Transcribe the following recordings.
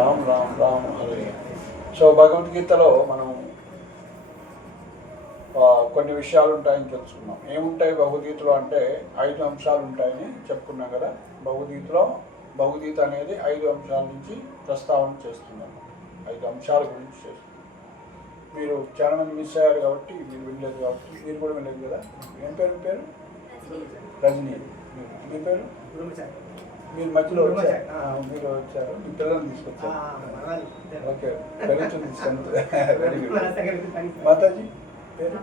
Ram Ram Ram Hare. So భగవద్గీతలో మనం కొన్ని విషయాలు ఉంటాయని తెలుసుకున్నాం. ఏముంటాయి భగవద్గీతలో అంటే 5 అంశాలు ఉంటాయని చెప్పుకున్నాం కదా. భగవద్గీత అనేది 5 అంశాల నుంచి ప్రస్తావన చేస్తున్నాం. 5 అంశాల గురించి చేస్తున్నాం. మీరు చాలా మంది మిస్ అయ్యారు కాబట్టి మీరు వినలేదు, కాబట్టి మీరు కూడా వినలేదు కదా. ఏం పేరు మీ పేరు? రజనీ. మీ పేరు? మీరు మధ్యలో వచ్చారు, మీరు వచ్చారు, మీ పిల్లల్ని తీసుకొచ్చారు. ఓకే, పెరుగుతుంది తీసుకొని. Very good. మాతాజీ పేరు?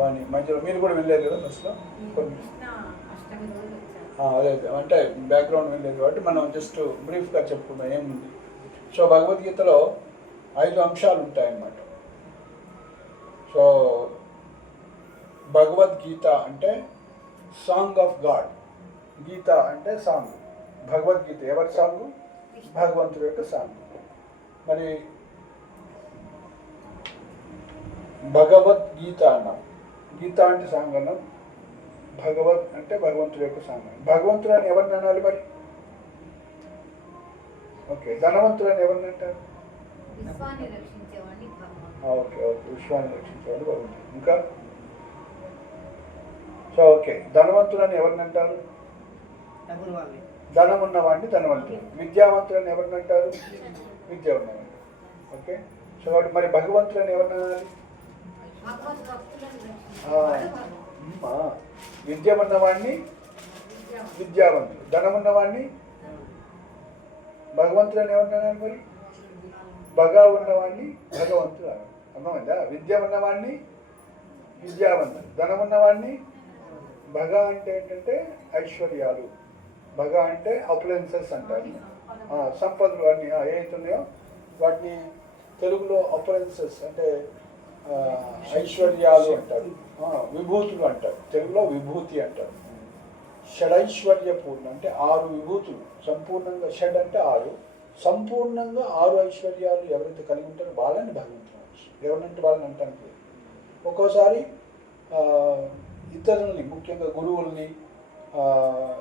వాణి. మధ్యలో మీరు కూడా వెళ్ళలేదు కదా బస్సులో కొన్ని. అదే అంటే బ్యాక్గ్రౌండ్ వెళ్ళలేదు కాబట్టి మనం జస్ట్ బ్రీఫ్గా చెప్పుకుందాం ఏముంది. సో భగవద్గీతలో 5 అంశాలు ఉంటాయన్నమాట. సో భగవద్గీత అంటే సాంగ్ ఆఫ్ గాడ్. గీత అంటే సాంగ్. భగవద్గీత ఎవరి సాంగ్? భగవంతుడి యొక్క సాంగ్. మరి భగవద్గీత అన్నాం. గీత అంటే సాంగ్ అన్నాం. భగవద్ అంటే భగవంతుడి యొక్క సాంగ్. భగవంతుడు అని ఎవరిని అనాలి మరి? ఓకే, ధనవంతుడు అని ఎవరిని అంటారు? ఓకే ఓకే, విశ్వాన్ని రక్షించేవాడు భగవంతుడు. ఇంకా సో ఓకే, ధనవంతులని ఎవరిని అంటారు? ధనం ఉన్నవాడిని ధనవంతుడు. విద్యావంతులని ఎవరిని అంటారు? విద్య ఉన్నవాడిని. ఓకే, సో మరి భగవంతులని ఎవరిని అనాలి? విద్య ఉన్నవాడిని విద్యావంతుడు, ధనం ఉన్నవాడిని భగవంతులని ఎవరిని అనాలి మరి? భగా ఉన్నవాడిని భగవంతుడు అనాలి. అర్థమైందా? విద్య ఉన్నవాడిని విద్యావంతుడు, ధనం ఉన్నవాడిని. భగా అంటే ఏంటంటే ఐశ్వర్యాలు. భగా అంటే అప్లయన్సెస్ అంటారు. సంపదలు అన్నీ ఏవైతున్నాయో వాటిని తెలుగులో అప్లయన్సెస్ అంటే ఐశ్వర్యాలు అంటారు, విభూతులు అంటారు. తెలుగులో విభూతి అంటారు. షడైశ్వర్యపూర్ణ అంటే 6 విభూతులు సంపూర్ణంగా. షడ్ అంటే 6, సంపూర్ణంగా 6 ఐశ్వర్యాలు ఎవరైతే కలిగి ఉంటారో వాళ్ళని భగవంతుడు. ఎవరినంటే వాళ్ళని అంటానికి ఒక్కోసారి ఇతరులని, ముఖ్యంగా గురువుల్ని,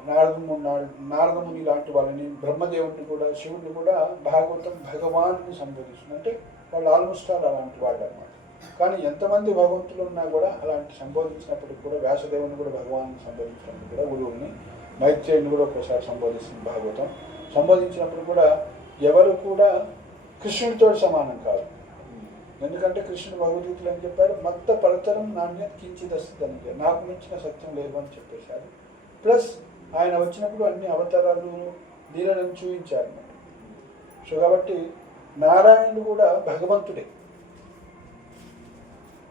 నారదముని లాంటి వాళ్ళని, బ్రహ్మదేవుడిని కూడా, శివుడిని కూడా భాగవతం భగవాన్ని సంబోధిస్తుంది. అంటే వాళ్ళు ఆల్మోస్ట్ ఆల్ అలాంటి వాళ్ళు అన్నమాట. కానీ ఎంతమంది భగవంతులు ఉన్నా కూడా అలాంటి సంబోధించినప్పటికి కూడా, వ్యాసదేవుని కూడా భగవాన్ని సంబోధించినప్పుడు కూడా, గురువుల్ని, మైత్రేయుని కూడా ఒక్కోసారి సంబోధిస్తుంది భాగవతం. సంబోధించినప్పుడు కూడా ఎవరు కూడా కృష్ణుడితో సమానం కాదు. ఎందుకంటే కృష్ణుడు భగవద్గీతలో అని చెప్పారు, మత్త పరతరం నాణ్యత కించిదస్తుంది, నాకు మించిన సత్యం లేదు అని చెప్పేశారు. ప్లస్ ఆయన వచ్చినప్పుడు అన్ని అవతారాలు లీలను చూపించారు. సో కాబట్టి నారాయణుడు కూడా భగవంతుడే.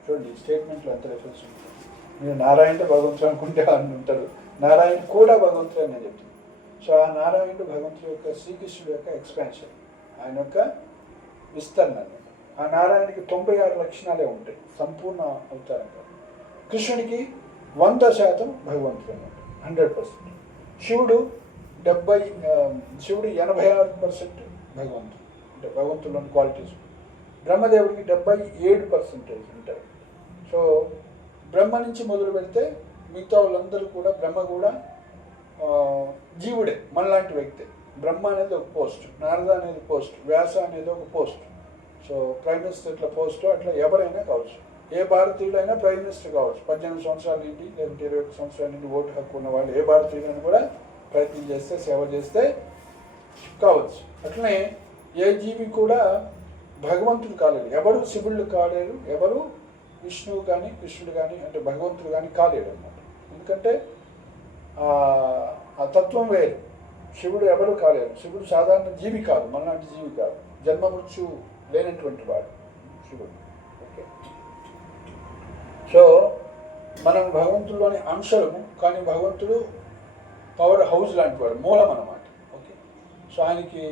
చూడండి స్టేట్మెంట్లో ఎంత రిఫరెన్స్ ఉంటుంది. మీరు నారాయణుడు భగవంతుడు అనుకుంటే అని ఉంటారు, నారాయణ కూడా భగవంతుడు అని నేను చెప్తున్నాను. సో ఆ నారాయణుడు భగవంతుడి యొక్క, శ్రీకృష్ణుడు యొక్క ఎక్స్పాన్షన్, ఆయన యొక్క విస్తరణ అన్నమాట. ఆ నారాయణుడికి 96 లక్షణాలే ఉంటాయి సంపూర్ణ అవతారంగా. కృష్ణుడికి 100% భగవంతుడు అన్నమాట, 100%. శివుడు 86% భగవంతుడు, అంటే భగవంతుడిలోని క్వాలిటీస్. బ్రహ్మదేవుడికి 77% ఉంటాయి. సో బ్రహ్మ నుంచి మొదలు పెడితే మిగతా వాళ్ళందరూ కూడా, బ్రహ్మ కూడా జీవుడే, మనలాంటి వ్యక్తే. బ్రహ్మ అనేది ఒక పోస్ట్, నారద అనేది పోస్ట్, వ్యాస అనేది ఒక పోస్ట్. సో ప్రైమ్ మినిస్టర్ ఇట్లా పోస్ట్ అట్లా ఎవరైనా కావచ్చు. ఏ భారతీయుడైనా ప్రైమ్ మినిస్టర్ కావచ్చు. 18 సంవత్సరాల నుండి లేకపోతే 21 సంవత్సరాల నుండి ఓటు హక్కు ఉన్న వాళ్ళు ఏ భారతీయుడైనా కూడా ప్రయత్నం చేస్తే, సేవ చేస్తే కావచ్చు. అట్లనే ఏ జీవి కూడా భగవంతుడు కాలేడు. ఎవరు శివుళ్ళు కాలేరు, ఎవరు విష్ణువు కానీ కృష్ణుడు కానీ అంటే భగవంతుడు కానీ కాలేడు అన్నమాట. ఎందుకంటే ఆ తత్వం వేరు. శివుడు ఎవరు కాలేరు. శివుడు సాధారణ జీవి కాదు, మనలాంటి జీవి కాదు, జన్మ మృత్యు లేనటువంటి వాడు శివుడు. ఓకే, సో మనం భగవంతుడిలోని అంశము, కానీ భగవంతుడు పవర్ హౌస్ లాంటి వాడు, మూలం అన్నమాట. ఓకే, సో ఆయనకి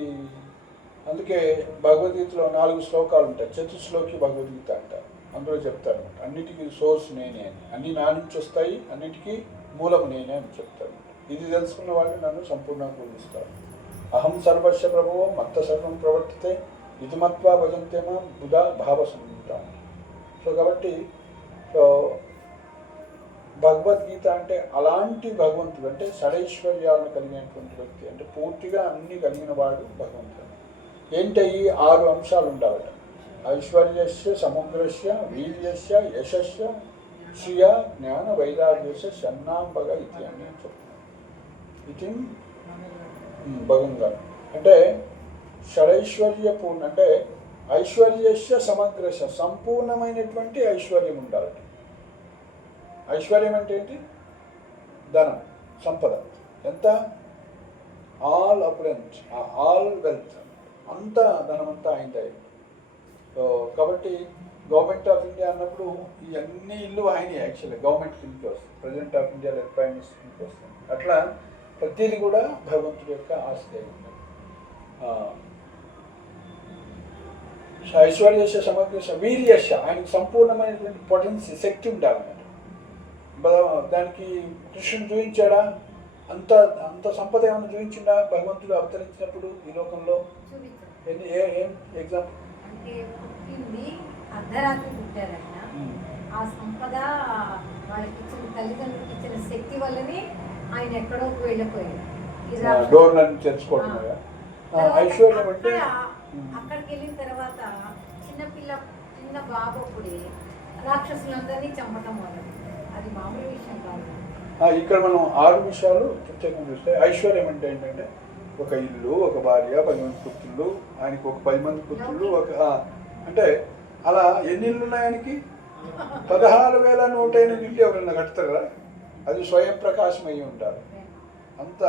అందుకే భగవద్గీతలో 4 శ్లోకాలు ఉంటాయి. చతుశ్లోకి భగవద్గీత అంటారు. అందులో చెప్తారు అనమాట, అన్నిటికీ సోర్స్ నేనే అని, అన్ని నా నుంచి వస్తాయి, అన్నిటికీ మూలము నేనే అని చెప్తారు. ఇది తెలుసుకున్న వాళ్ళు నన్ను సంపూర్ణంగా పూజిస్తారు. అహం సర్వస్య ప్రభువో మత్త సర్వం ప్రవర్తితే ఇది మత్వా భజంతేమా బుధ భావ సంహితాం. సో కాబట్టి సో భగవద్గీత అంటే అలాంటి భగవంతుడు, అంటే షడైశ్వర్యాలను కలిగినటువంటి వ్యక్తి, అంటే పూర్తిగా అన్ని కలిగిన వాడు భగవంతుడు. ఏంటయ్యి 6 అంశాలు ఉండాలట. ఐశ్వర్యస్య సముద్రస్య వీర్యస్య యశస్య శ్రియ జ్ఞాన వైరాగ్యస్య షన్నాంబగ ఇది అని చెప్తున్నాను. ఇది భగంగా అంటే షడైశ్వర్యపూర్ణ అంటే ఐశ్వర్యస్య సమగ్రస్య సంపూర్ణమైనటువంటి ఐశ్వర్యం ఉండాలట. ఐశ్వర్యం అంటే ఏంటి? ధనం, సంపద. ఎంత? ఆల్ అపులెన్స్, ఆల్ వెల్త్, అంతా ధనమంతా అయింది. సో కాబట్టి గవర్నమెంట్ ఆఫ్ ఇండియా అన్నప్పుడు ఈ అన్ని ఇల్లు ఆయనే యాక్చువల్లీ గవర్నమెంట్ కిందకి వస్తుంది. ప్రెసిడెంట్ ఆఫ్ ఇండియా లేదా ప్రైమ్ మినిస్టర్ కిందకి వస్తుంది. అట్లా ప్రతిదీ కూడా భగవంతుడి యొక్క ఆస్తి అయింది. ఐశ్వర్యశ సమగ్రశ వీర్యశ ఆయనకు సంపూర్ణమైనటువంటి పొటెన్సీ శక్తి ఉండాలన్నమాట. దానికి కృష్ణుడు చూపించాడా? అంత అంత సంపద ఏమైనా చూపించిందా భగవంతుడు అవతరించినప్పుడు ఈ లోకంలో? ఏం ఎగ్జాంపుల్ అంటే పుట్టింది అర్ధరాత్రి పుట్టారట. ఆ సంపద వాళ్ళకి ఇచ్చిన తల్లిదండ్రులకు ఇచ్చిన శక్తి వల్లనే ఆయన ఎక్కడో వెళ్ళిపోయాడు. డోర్లను తెరుచుకోవడం. ఐశ్వర్యం అంటే అక్కడికి వెళ్ళిన తర్వాత చిన్న బాబు అప్పుడే రాక్షసులందరినీ చంపటం మొదలు. అది మామూలు విషయం కాదు. ఇక్కడ మనం 6 విషయాలు ప్రత్యేకంగా చూస్తే ఐశ్వర్యం అంటే ఏంటంటే ఒక ఇల్లు, ఒక భార్య, 10 మంది పుత్రులు, ఆయనకి ఒక 10 మంది పుత్రులు, ఒక అంటే అలా ఎన్ని ఇళ్ళు ఉన్నాయి ఆయనకి? 16,108 ఇల్లు ఎవరైనా కడతారా? అది స్వయం ప్రకాశం అయ్యి ఉంటారు అంత.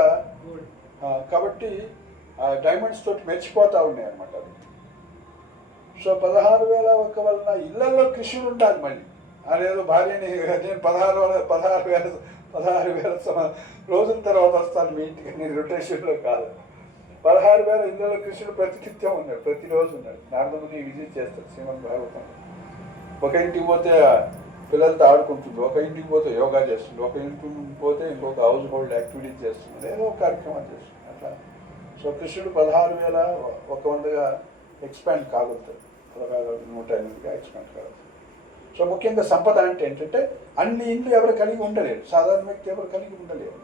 కాబట్టి ఆ డైమండ్స్ తోటి మెచ్చిపోతూ ఉన్నాయి అన్నమాట అది. సో 16,001 వలన ఇళ్లలో కృష్ణుడు ఉండాలి. మళ్ళీ అదేదో భార్యని నేను 16,000 రోజుల తర్వాత వస్తాను మీ ఇంటికి, నేను రొటేషన్లో కాదు. 16,000 ఇళ్లలో కృష్ణుడు ప్రతినిత్యం ఉన్నాడు, ప్రతిరోజు ఉన్నాడు. నారదముని విజిట్ చేస్తాడు శ్రీమద్ భాగవతం. ఒక ఇంటికి పోతే పిల్లలతో ఆడుకుంటుంది, ఒక ఇంటికి పోతే యోగా చేస్తుంది, ఒక ఇంటికి పోతే ఇంకొక హౌస్ హోల్డ్ యాక్టివిటీస్ చేస్తుంది, ఏదో కార్యక్రమాలు చేస్తుంది అట్లా. సో కృష్ణుడు 16,100గా ఎక్స్పాండ్ కాగలుగుతాడు, 16,108గా ఎక్స్పాండ్ కాగలుగుతాడు. సో ముఖ్యంగా సంపద అంటే ఏంటంటే అన్ని ఇండ్లు ఎవరు కలిగి ఉండలేరు, సాధారణ వ్యక్తి ఎవరు కలిగి ఉండలేరు.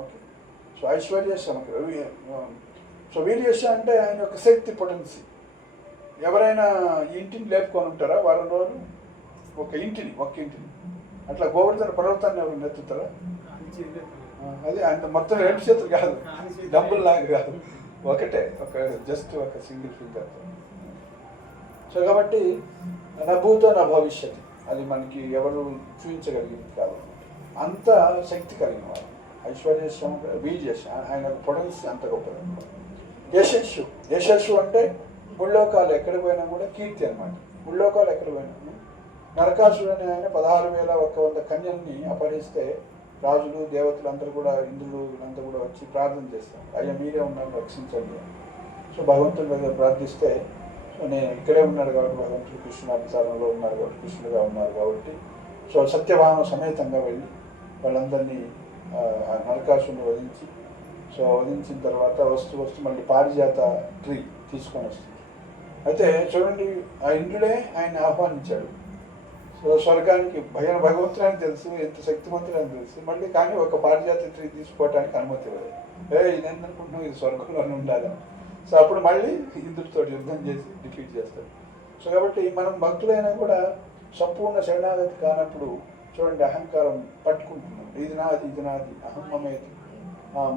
ఓకే. సో ఐశ్వర్య సమగ్ర. సో వీర్యశ అంటే ఆయన యొక్క శక్తి పొటెన్సీ. ఎవరైనా ఈ ఇంటిని లేపుకొని ఉంటారా వారం రోజులు? ఒక ఇంటిని అట్లా గోవర్ధన పర్వతాన్ని ఎవరు నెత్తుతారా? అది ఆయన మొత్తం 2 చేతులు కాదు, డబ్బులు లాగా కాదు, ఒకటే, జస్ట్ ఒక సింగిల్ ఫింగర్. సో కాబట్టి నా భూతో నా భవిష్యత్తు అది మనకి ఎవరు చూపించగలిగింది కాదు. అంత శక్తి కలిగిన వారు ఐశ్వర్యశం వీర్యశ. ఆయన పొటెన్సీ అంత గొప్పది. యశస్సు అంటే ముల్లోకాలు ఎక్కడ పోయినా కూడా కీర్తి అనమాట. ముల్లోకాలు ఎక్కడ పోయినా నరకాసుడు అని ఆయన 16,100 కన్యల్ని అపహరిస్తే రాజులు దేవతలు అందరూ కూడా, ఇంద్రులు వీళ్ళంతా కూడా వచ్చి ప్రార్థన చేస్తారు, అయ్యా మీరే ఉన్నారు రక్షించండి. సో భగవంతుడి దగ్గర ప్రార్థిస్తే, సో నేను ఇక్కడే ఉన్నాడు కాబట్టి భగవంతుడు కృష్ణుడు అవతారంలో ఉన్నారు కాబట్టి, కృష్ణుడుగా ఉన్నారు కాబట్టి, సో సత్యభామ సమేతంగా వెళ్ళి వాళ్ళందరినీ నరకాసుని వధించి, సో వధించిన తర్వాత వస్తూ మళ్ళీ పారిజాత ట్రీ తీసుకొని వస్తుంది. అయితే చూడండి, ఆ ఇంద్రుడే ఆయన ఆహ్వానించాడు. సో స్వర్గానికి భగవంతుడు అని తెలుసు, ఎంత శక్తివంతుడు అని తెలుసు, మళ్ళీ కానీ ఒక పారిజాత ట్రీ తీసుకోవడానికి అనుమతి ఇవ్వలేదు. ఇదేంటనుకుంటున్నావు, ఇది స్వర్గంలోనే ఉండాలి. సో అప్పుడు మళ్ళీ ఇంద్రుడితో యుద్ధం చేసి డిఫీట్ చేస్తాడు. సో కాబట్టి మనం భక్తులైనా కూడా సంపూర్ణ శరణాగతి కానప్పుడు చూడండి, అహంకారం పట్టుకుంటున్నాం. ఇది నాది అహమ్మమేది.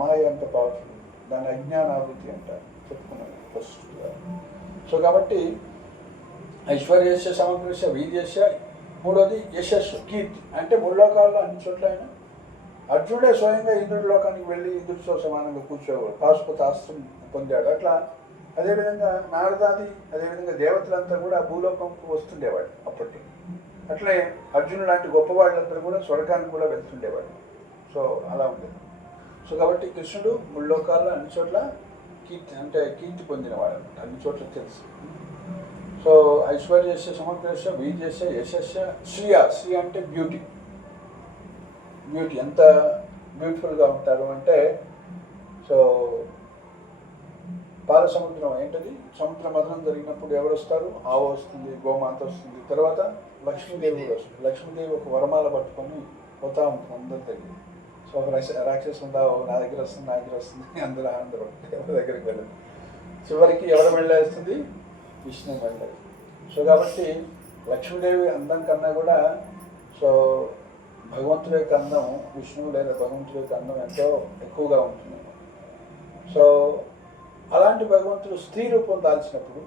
మాయ అంత పవర్ఫుల్, దాని అజ్ఞానావృత్తి అంటారు, చెప్పుకున్నాను ఫస్ట్. సో కాబట్టి ఐశ్వర్యస్య సమగ్రస్య వీర్యస్య. మూడోది యశస్సు, కీర్తి. అంటే ముల్లోకాల్లో అన్ని చోట్ల ఆయన అర్జునుడే స్వయంగా ఇంద్రుడి లోకానికి వెళ్ళి ఇంద్రుడితో సమానంగా కూర్చోవాడు, పాశుపత ఆస్త్రం పొందాడు. అట్లా అదేవిధంగా నారదాది, అదేవిధంగా దేవతలంతా కూడా భూలోకంకు వస్తుండేవాడు అప్పట్లో. అట్లే అర్జునుడు లాంటి గొప్ప వాళ్ళందరూ కూడా స్వర్గానికి కూడా వెళ్తుండేవాడు. సో అలా ఉండేది. సో కాబట్టి కృష్ణుడు ముల్లోకాల్లో అన్ని చోట్ల కీర్తి పొందినవాడు అనమాట, అన్ని చోట్ల తెలుసు. సో ఐశ్వర్యస్య సమగ్రస్య వీర్యస్య యశస్య శ్రియ. శ్రీ అంటే బ్యూటీ. ఎంత బ్యూటిఫుల్గా ఉంటారు అంటే, సో పాల సముద్రం ఏంటది, సముద్ర మథనం జరిగినప్పుడు ఎవరు వస్తారు? ఆవు వస్తుంది, గోమాత వస్తుంది, తర్వాత లక్ష్మీదేవి కూడా వస్తుంది. లక్ష్మీదేవి ఒక వరమాల పట్టుకొని పోతా ఉంటుంది అందరి దగ్గర. సో రాక్షసు ఉందా, నా దగ్గర వస్తుంది అందరూ ఎవరి దగ్గరికి వెళ్ళదు. చివరికి ఎవరు వెళ్ళేస్తుంది? విష్ణు వెళ్ళేది. సో కాబట్టి లక్ష్మీదేవి అందం కన్నా కూడా సో భగవంతుడి యొక్క అందం, విష్ణువు లేదా భగవంతుడి యొక్క అందం ఎంతో ఎక్కువగా ఉంటుంది. సో అలాంటి భగవంతుడు స్త్రీ రూపం దాల్చినప్పుడు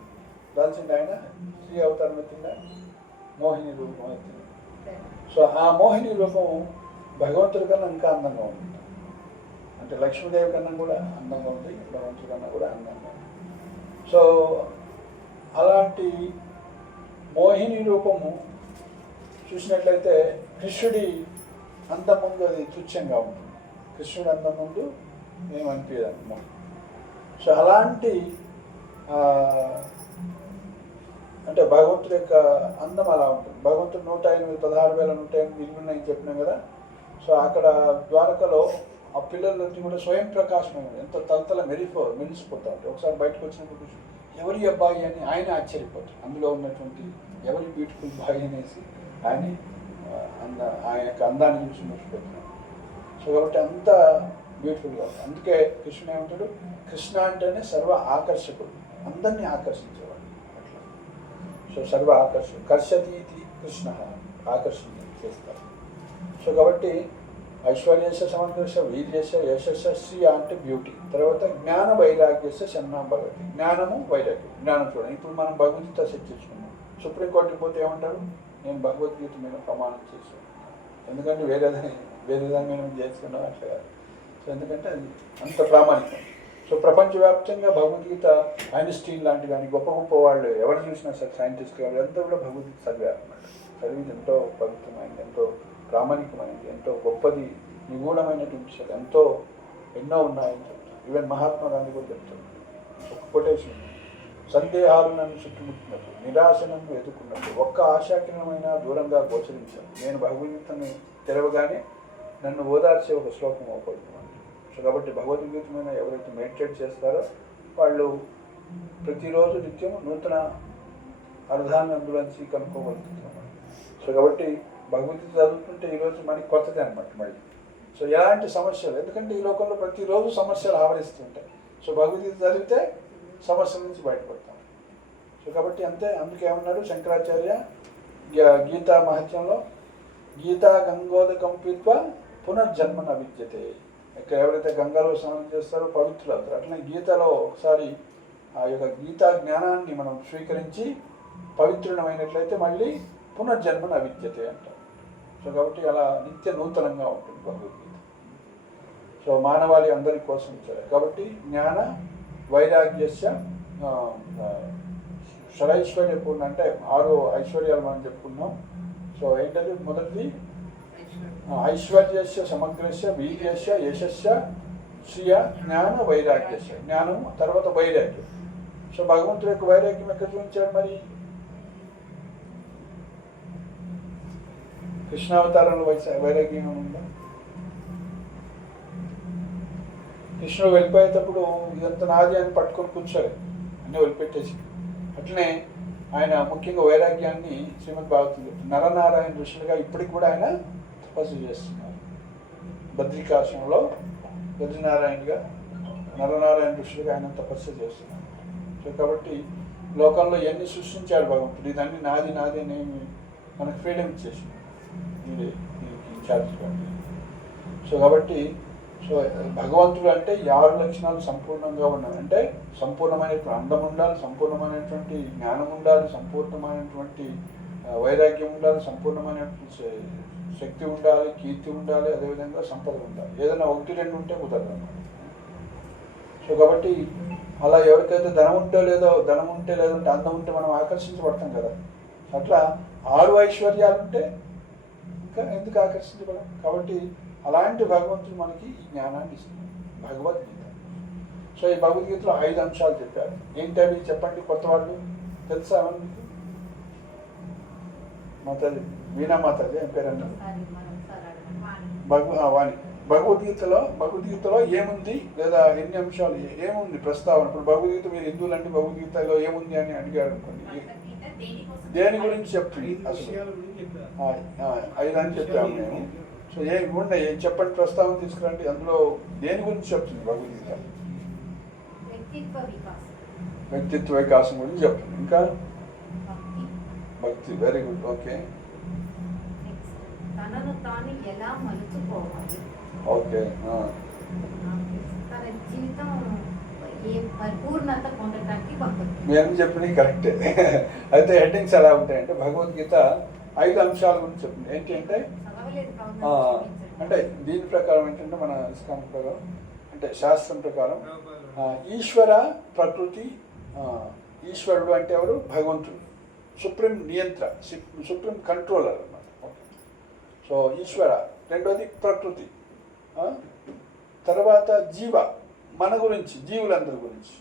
ఆయన స్త్రీ అవతారం ఎత్తిందా? మోహిని రూపం ఎత్తింది. సో ఆ మోహిని రూపం భగవంతుడి కన్నా ఇంకా అందంగా ఉంటుంది. అంటే లక్ష్మీదేవి కన్నా కూడా అందంగా ఉంది, భగవంతుడి కన్నా కూడా అందంగా ఉంది. సో అలాంటి మోహిని రూపము చూసినట్లయితే కృష్ణుడి అందం ముందు అది తుచ్చంగా ఉంటుంది. కృష్ణుడి అందం ముందు ఏమనిపించదు అన్నమాట. సో అలాంటి అంటే భగవంతుడి యొక్క అందం అలా ఉంటుంది. భగవంతుడు 116,108 ఇల్లు ఉన్నాయని చెప్పినాం కదా. సో అక్కడ ద్వారకలో ఆ పిల్లలన్నీ కూడా స్వయం ప్రకాశమైన ఎంతో తలతల మెరిసిపోతూ ఉంటాయి. ఒకసారి బయటకు వచ్చినప్పుడు ఎవరి అబ్బాయి అని ఆయన ఆశ్చర్యపోతారు. అందులో ఉన్నటువంటి ఎవరి బ్యూటిఫుల్ బాయ్ అనేసి ఆయన యొక్క అందాన్ని చూసి మర్చిపోతున్నాడు. సో కాబట్టి అంత బ్యూటిఫుల్గా ఉంది. అందుకే కృష్ణుడు ఏమంటాడు? కృష్ణ అంటేనే సర్వ ఆకర్షకుడు, అందరినీ ఆకర్షించేవాడు అట్లా. సో సర్వ కర్షతి ఇది కృష్ణ, ఆకర్షణ చేస్తారు. సో కాబట్టి ఐశ్వర్యశ సమగ్రశ వీర్యశ యశస్స శ్రీ అంటే బ్యూటీ. తర్వాత జ్ఞాన వైరాగ్యశ శరణం భగవతి. జ్ఞానము వైరాగ్యం. జ్ఞానం చూడండి, ఇప్పుడు మనం భగవద్గీత సెట్ చేసుకున్నాం. సుప్రీంకోర్టుకి పోతే ఏమంటారు? నేను భగవద్గీత మీద ప్రమాణం చేశాను. ఎందుకంటే వేరే దాని మీద చేసుకున్నాం అట్లా కాదు. సో ఎందుకంటే అది అంత ప్రామాణికం. సో ప్రపంచవ్యాప్తంగా భగవద్గీత ఐన్స్టీన్ లాంటి కానీ గొప్ప గొప్ప వాళ్ళు ఎవరు చూసినా సరే సైంటిస్ట్ వాళ్ళు అంతా కూడా భగవద్గీత చదివారు అన్నమాట. చదివింది ఎంతో పవిత్రమైనది, ఎంతో ప్రామాణికమైనది, ఎంతో గొప్పది, నిగూఢమైనటువంటి విషయాలు ఎంతో ఎన్నో ఉన్నాయని చెప్తారు. ఈవెన్ మహాత్మా గాంధీ కూడా చెప్తారు. ఒక కొటేషన్: సందేహాలు నన్ను చుట్టుముట్టినట్టు, నిరాశ నన్ను ఎదుర్కొన్నట్టు, ఒక్క ఆశాకిరణమైన దూరంగా గోచరించాను. నేను భగవద్గీతని తెరవగానే నన్ను ఓదార్చే ఒక శ్లోకం అవపడుతున్నాను. సో కాబట్టి భగవద్గీత మీద ఎవరైతే మెడిటేట్ చేస్తారో వాళ్ళు ప్రతిరోజు నిత్యం నూతన అర్థాన్ని అందులోంచి కనుక్కోగలుగుతున్నారు. సో కాబట్టి భగవద్గీత చదువుతుంటే ఈరోజు మనకి కొత్తదే అనమాట మళ్ళీ. సో ఎలాంటి సమస్యలు, ఎందుకంటే ఈ లోకంలో ప్రతిరోజు సమస్యలు ఆవరిస్తుంటాయి. సో భగవద్గీత చదివితే సమస్యల నుంచి బయటపడతాం. సో కాబట్టి అందుకేమన్నాడు శంకరాచార్య గీతా మహత్యంలో, గీతా గంగోదకం పీత్వ పునర్జన్మన విద్యతే. ఇక్కడ ఎవరైతే గంగలో స్నానం చేస్తారో పవిత్రులు అవుతారు. అట్లనే గీతలో ఒకసారి ఆ యొక్క గీతా జ్ఞానాన్ని మనం స్వీకరించి పవిత్రులమైనట్లయితే మళ్ళీ పునర్జన్మన విద్యతే అంటారు. సో కాబట్టి అలా నిత్య నూతనంగా ఉంటుంది భగవద్గీత. సో మానవాళి అందరి కోసం ఇచ్చారు. కాబట్టి జ్ఞాన వైరాగ్యస్య షడైశ్వర్యపూర్ణ అంటే 6 ఐశ్వర్యాలు మనం చెప్పుకున్నాం. సో ఏంటది? మొదటిది ఐశ్వర్యస్య సమగ్రస్య వీర్యస్య యశస్య శ్రియ జ్ఞాన వైరాగ్యస్య. జ్ఞానము, తర్వాత వైరాగ్యం. సో భగవంతుడి యొక్క వైరాగ్యం ఎక్కడ చూపించాడు మరి? కృష్ణావతారంలో వైరాగ్యం ఉందా? కృష్ణుడు వెళ్ళిపోయేటప్పుడు ఇదంతా నాది అని పట్టుకొని కూర్చోలేదు, అన్నీ వదిలిపెట్టేసి. అట్లనే ఆయన ముఖ్యంగా వైరాగ్యాన్ని శ్రీమద్ భాగవతం చెప్తుంది. నరనారాయణ ఋషులుగా ఇప్పటికి కూడా ఆయన తపస్సు చేస్తున్నారు. బద్రికాశ్రమంలో బద్రీనారాయణగా నరనారాయణ ఋషులుగా ఆయన తపస్సు చేస్తున్నారు. సో కాబట్టి లోకంలో ఎన్ని సృష్టించాడు భగవంతుడు, ఇదన్నీ నాది నాది అని మనకు ఫ్రీడమ్ ఇచ్చేసింది. ఇది ఇన్ఛార్జ్. సో కాబట్టి సో భగవంతుడు అంటే 6 లక్షణాలు సంపూర్ణంగా ఉండాలి. అంటే సంపూర్ణమైనటువంటి అందం ఉండాలి, సంపూర్ణమైనటువంటి జ్ఞానం ఉండాలి, సంపూర్ణమైనటువంటి వైరాగ్యం ఉండాలి, సంపూర్ణమైనటువంటి శక్తి ఉండాలి, కీర్తి ఉండాలి, అదేవిధంగా సంపద ఉండాలి. ఏదైనా 1-2 ఉంటే కుదరదు అన్నమాట. సో కాబట్టి అలా ఎవరికైతే ధనం ఉంటే లేదంటే అందం ఉంటే మనం ఆకర్షించబడతాం కదా. అట్లా 6 ఐశ్వర్యాలు ఉంటే ఇంకా ఎందుకు ఆకర్షించబడం? కాబట్టి అలాంటి భగవంతుడు మనకి ఈ జ్ఞానాన్ని ఇస్తుంది, భగవద్గీత. సో ఈ భగవద్గీతలో 5 అంశాలు చెప్పారు. ఏంటవి చెప్పండి, కొత్త వాళ్ళు తెలుసా? మీకు మాతాజీ, వీణా మాతాజీ ఏం పేరంటారు? వాణి. భగవద్గీతలో ఏముంది, లేదా ఎన్ని అంశాలు ఏముంది ప్రస్తావన? ఇప్పుడు భగవద్గీత మీరు హిందువులంటే భగవద్గీతలో ఏముంది అని అడిగారు అనుకోండి, దేని గురించి చెప్తుంది అసలు? 5 అని చెప్పాము మేము. సో చెప్పండి, ప్రస్తావన తీసుకురండి. అందులో దేని గురించి చెప్తుంది భగవద్గీత? వ్యక్తిత్వ వికాసం గురించి చెప్తుంది. ఇంకా భక్తి. భక్తి, వెరీ గుడ్, ఓకే. నెక్స్ట్ తనను తాను ఎలా మలుచుకోవాలి, ఓకే. తన జీవితం ఏ పరిపూర్ణత పొందడానికి భక్తి. మేము చెప్పినవి కరెక్టే. అయితే హెడ్డింగ్స్ ఎలా ఉంటాయంటే భగవద్గీత 5 అంశాల గురించి చెప్తుంది. ఏంటి అంటే చదవలేదు కావున అంటే దీని ప్రకారం ఏంటంటే మన ఇస్కాన్ ప్రకారం అంటే శాస్త్రం ప్రకారం ఈశ్వర ప్రకృతి, ఈశ్వరుడు అంటే ఎవరు? భగవంతుడు, సుప్రీం నియంత్ర, సుప్రీం కంట్రోలర్ అన్నమాట. ఓకే. సో ఈశ్వర. రెండోది ప్రకృతి, తర్వాత జీవ, మన గురించి, జీవులందరి గురించి.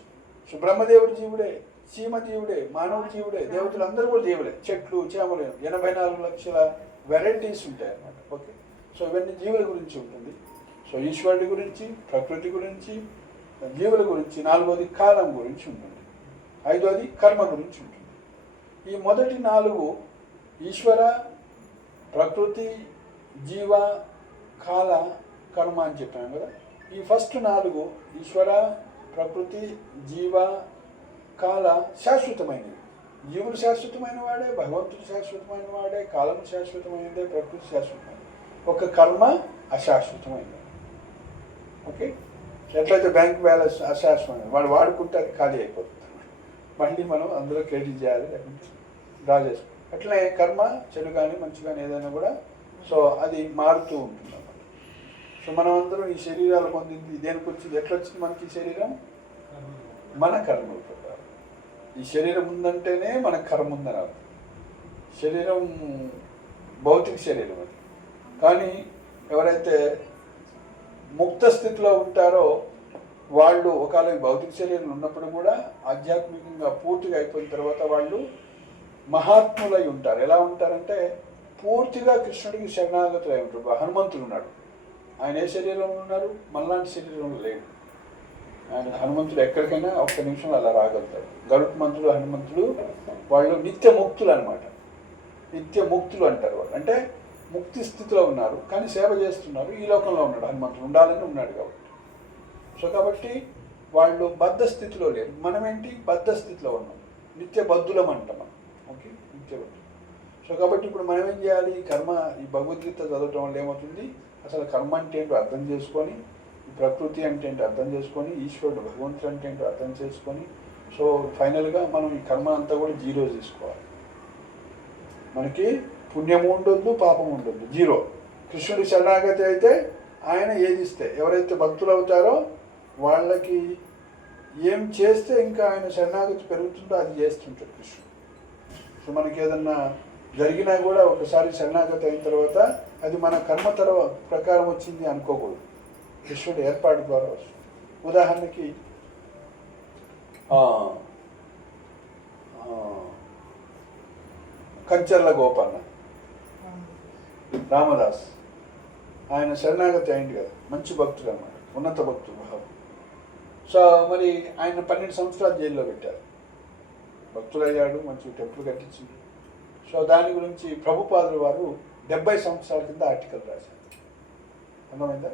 సో బ్రహ్మదేవుడు జీవుడే, సీమ జీవుడే, మానవుడు జీవుడే, దేవతలందరూ కూడా జీవులే. చెట్లు, చేమలు, 84 లక్షల వెరైటీస్ ఉంటాయి అన్నమాట. ఓకే. సో ఇవన్నీ జీవుల గురించి ఉంటుంది. సో ఈశ్వరుడి గురించి, ప్రకృతి గురించి, జీవుల గురించి. 4వది కాలం గురించి ఉంటుంది. 5వది కర్మ గురించి ఉంటుంది. ఈ మొదటి 4 ఈశ్వర, ప్రకృతి, జీవ, కాల, కర్మ అని చెప్పాను కదా. ఈ ఫస్ట్ 4 ఈశ్వర, ప్రకృతి, జీవ, కాల శాశ్వతమైనవి. జీవులు శాశ్వతమైన వాడే, భగవంతుడు శాశ్వతమైన వాడే, కాలము శాశ్వతమైనదే, ప్రకృతి శాశ్వతమైనది. ఒక కర్మ అశాశ్వతమైనది. ఓకే. ఎట్లయితే బ్యాంక్ బ్యాలెన్స్ అశాశ్వతమైన వాడు వాడుకుంటే అది ఖాళీ అయిపోతుంది, మళ్ళీ మనం అందులో క్రెడిట్ చేయాలి, లేకుంటే డ్రా చేసుకోవాలి. అట్లనే కర్మ, చెడు కానీ మంచి కానీ ఏదైనా కూడా సో అది మారుతూ ఉంటుంది అన్నమాట. సో మనం అందరం ఈ శరీరాలు పొందింది దేనికి వచ్చింది? ఎట్లా వచ్చింది మనకి ఈ శరీరం? మన కర్మల ప్రకారం. ఈ శరీరం ఉందంటేనే మన కర్మ ఉందని అర్థం. శరీరం భౌతిక శరీరం అది. కానీ ఎవరైతే ముక్త స్థితిలో ఉంటారో వాళ్ళు ఒకవేళ భౌతిక శరీరం ఉన్నప్పుడు కూడా ఆధ్యాత్మికంగా పూర్తిగా అయిపోయిన తర్వాత వాళ్ళు మహాత్ములై ఉంటారు. ఎలా ఉంటారంటే పూర్తిగా కృష్ణుడికి శరణాగతులై ఉంటారు. హనుమంతుడు ఉన్నాడు, ఆయన ఏ శరీరంలో ఉన్నారు? మనలాంటి శరీరంలో లేడు. ఆయన హనుమంతుడు ఎక్కడికైనా ఒక్క నిమిషంలో అలా రాగలుగుతాడు. గరుత్మంతుడు, హనుమంతుడు వాళ్ళు నిత్య ముక్తులు అనమాట. నిత్య ముక్తులు అంటారు వాళ్ళు. అంటే ముక్తి స్థితిలో ఉన్నారు కానీ సేవ చేస్తున్నారు. ఈ లోకంలో ఉన్నాడు హనుమంతుడు, ఉండాలని ఉన్నాడు కాబట్టి. సో కాబట్టి వాళ్ళు బద్ధ స్థితిలో లేరు. మనం ఏంటి? బద్ధ స్థితిలో ఉన్నాం, నిత్య బద్ధులం అంటాం మనం. ఓకే, నిత్య బద్ధులు. సో కాబట్టి ఇప్పుడు మనం ఏం చేయాలి? కర్మ, ఈ భగవద్గీత చదవటం వల్ల ఏమవుతుంది? అసలు కర్మ అంటే ఏంటో అర్థం చేసుకొని, ఈ ప్రకృతి అంటే ఏంటో అర్థం చేసుకొని, ఈశ్వరుడు భగవంతుడు అంటే ఏంటో అర్థం చేసుకొని, సో ఫైనల్గా మనం ఈ కర్మ అంతా కూడా జీరో చేసుకోవాలి. మనకి పుణ్యము ఉండొద్దు, పాపం ఉండొద్దు, జీరో. కృష్ణుడి శరణాగతి అయితే ఆయన ఏది ఇస్తే, ఎవరైతే భక్తులు అవుతారో వాళ్ళకి ఏం చేస్తే ఇంకా ఆయన శరణాగతి పెరుగుతుందో అది చేస్తుంటాడు కృష్ణుడు. సో మనకి ఏదన్నా జరిగినా కూడా ఒకసారి శరణాగతి అయిన తర్వాత అది మన కర్మ ప్రకారం వచ్చింది అనుకోకూడదు, కృష్ణుడి ఏర్పాటు ద్వారా వస్తుంది. ఉదాహరణకి కంచర్ల గోపన్న, రామదాస్, ఆయన శరణాగతి అయింది కదా, మంచి భక్తుడు అన్నమాట, ఉన్నత భక్తుడు భావం. సో మరి ఆయన 12 సంవత్సరాలు జైల్లో పెట్టారు. భక్తులయ్యాడు, మంచి టెంపుల్ కట్టించింది. సో దాని గురించి ప్రభుపాదులు వారు 70 సంవత్సరాల కింద ఆర్టికల్ రాశారు. అర్థమైందా?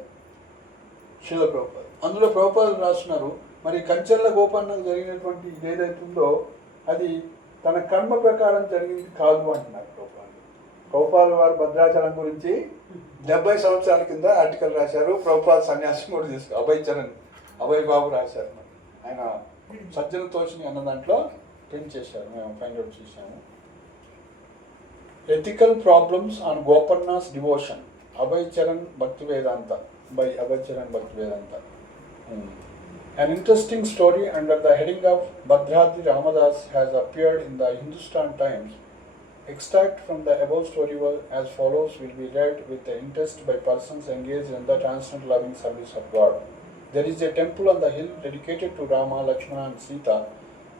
శిల ప్రభుపాదు. అందులో ప్రభుపాదులు రాస్తున్నారు, మరి కంచెర్ల గోపన్నకు జరిగినటువంటి ఇది ఏదైతుందో అది తన కర్మ ప్రకారం జరిగింది కాదు అంటున్నారు ప్రభుపాదులు. ప్రభుపాదులు వారు భద్రాచలం గురించి 70 సంవత్సరాల కింద ఆర్టికల్ రాశారు. ప్రభుపాద సన్యాసం కూడా తీసుకు అభయ్ బాబు రాశారు. ఆయన సజ్జన తోషిని అన్న దాంట్లో ప్రింట్ చేశారు, మేము ఫైండ్ అవుట్ చేశాము. Ethical problems on Gopanna's devotion, Abhay Charan Bhakti Vedanta, by Abhay Charan Bhaktivedanta. An interesting story under the heading of Bhadradi Ramadas has appeared in the Hindustan Times. Extract from the above story as follows will be read with interest by persons engaged in the transcendent loving service of God. There is a temple on the hill dedicated to Rama, Lakshmana and Sita.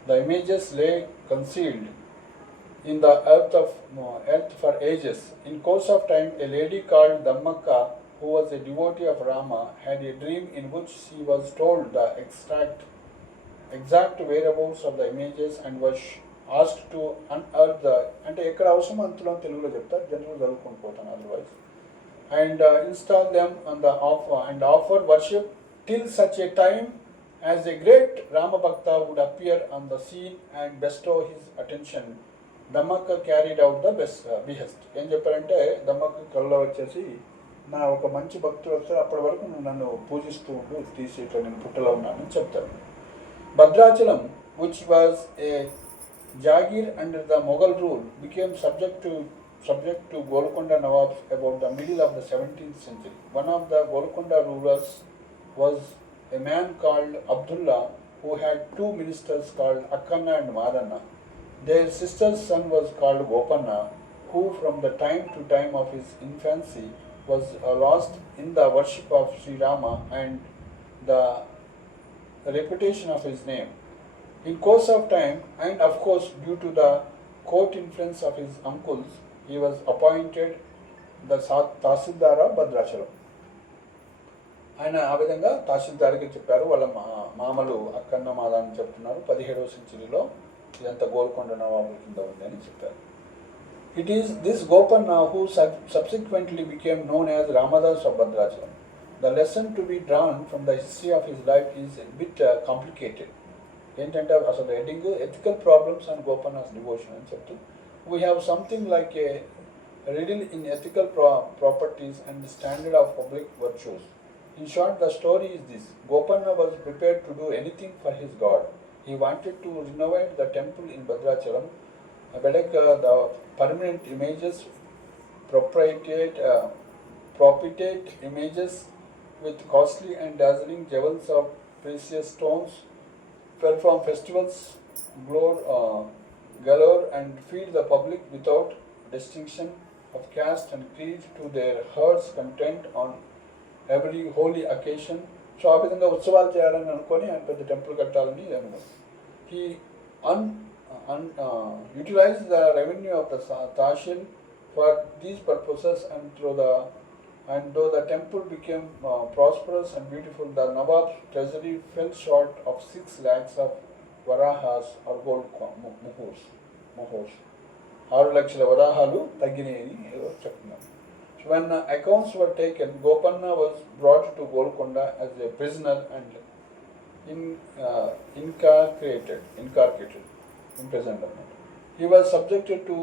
The images lay concealed in the earth for ages. In course of time, a lady called Dhammaka, who was a devotee of Rama, had a dream in which she was told the exact whereabouts of the images and was asked to unearth the, అంటే ఎక్కడ అవసరం అంతలో తెలుగులో చెప్తారు, general చదువుకొని పోతాను otherwise, and install them on the offer and offer worship till such a time As a great Rama Bhakta would appear on the scene and bestow his attention, Dammakka carried out the behest. ఏం చెప్పారంటే దమ్మక్క కళ్ళలో వచ్చేసి నా ఒక మంచి భక్తుడు వస్తే అప్పటి వరకు నువ్వు నన్ను పూజిస్తూ ఉండు, తీసి ఇట్లా నేను పుట్టలో ఉన్నానని చెప్తాను. Bhadrachalam, which was a Jagir under the Mughal rule, became subject to Golconda Nawabs about the middle of the 17th century. One of the Golconda rulers was a man called Abdullah, who had two ministers called Akkanna and Madanna. Their sister's son was called Gopanna, who from the time to time of his infancy was lost in the worship of Sri Rama and the reputation of his name. In course of time, and of course due to the court influence of his uncles, he was appointed the Tahsildar of Bhadrachalam. ఆయన ఆ విధంగా తహసీల్దార్కి చెప్పారు. వాళ్ళ మామలు అక్కన్న మాద అని చెప్తున్నారు. 17వ సెంచరీలో ఇదంతా గోల్కొండ నవాబుల కింద ఉందని చెప్పారు. It is this Gopanna who subsequently became known as Ramadas of Bhadrachalam. The lesson to be drawn from the history of his life is a bit complicated. ఏంటంటే అసలు heading ethical problems and Gopanna's devotion అని చెప్తూ we have something like a riddle in ethical properties and the standard of public virtues. In short, the story is this. Gopanna was prepared to do anything for his god. He wanted to renovate the temple in Bhadrachalam, the permanent images, propitiate images with costly and dazzling jewels of precious stones, perform festivals, galore and feed the public without distinction of caste and creed to their heart's content on every holy occasion. So ఆ విధంగా ఉత్సవాలు చేయాలని అనుకొని ఆయన పెద్ద temple కట్టాలని అనుకున్నాడు. He utilized the revenue of the Tahsil for these purposes, and though the temple became prosperous and beautiful, the Nawab's treasury fell short of 6 lakhs of varahas or gold muhurs. 6 లక్షల వరాహాలు తగ్గినాయని చెప్తున్నారు. So when accounts were taken, Gopanna was brought to Golconda as a prisoner and incarcerated, imprisoned. He was subjected to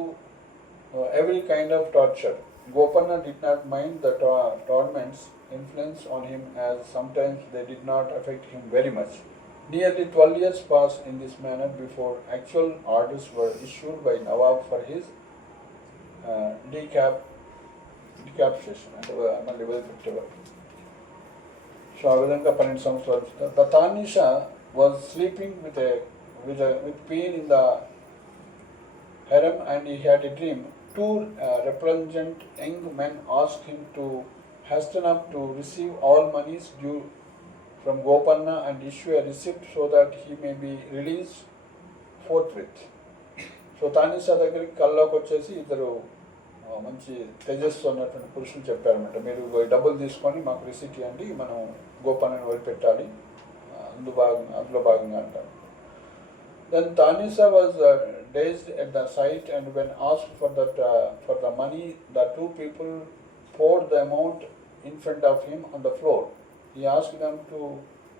every kind of torture. Gopanna did not mind the torment's influence on him, as sometimes they did not affect him very much. Nearly 12 years passed in this manner before actual orders were issued by Nawab for his decapitation. మళ్ళీ వదిలిపెట్టేవారు. So ఆ విధంగా 12 సంవత్సరాలు. The Tanisha was sleeping with pain in the harem, and he had a dream. 2 resplendent young men asked him to hasten up to receive all monies due from Gopanna and issue a receipt so that he may be released forthwith. So Tanisha దగ్గరికి కల్లోకి వచ్చేసి ఇద్దరు మంచి తేజస్సు ఉన్నటువంటి పురుషులు చెప్పారన్నమాట, మీరు డబ్బులు తీసుకొని మాకు రిసీట్ ఇవ్వండి, మనం గోపన్నని వదిలిపెట్టాలి, అందులో భాగంగా అంటారు. Then Tanisha was dazed at the sight, and when asked for the money, the 2 people poured the amount in front of him on the floor. He asked them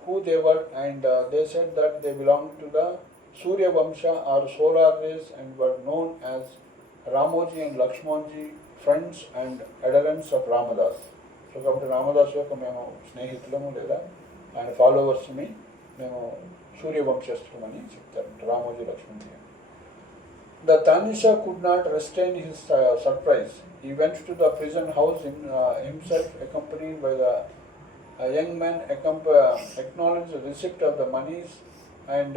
who they were, and they said that they belonged to the Surya Vamsha or solar race and were known as Ramoji and Lakshmanji, friends and adherents of Ramadas. So కాబట్టి రామదాస్ యొక్క మేము స్నేహితులము లేదా ఆయన ఫాలోవర్స్ని మేము సూర్యవంశస్థులమని చెప్తారు, Ramoji లక్ష్మణజీ. The Tanisha could not restrain his surprise. He went to the prison house himself, accompanied by the young man, acknowledged the receipt of the monies and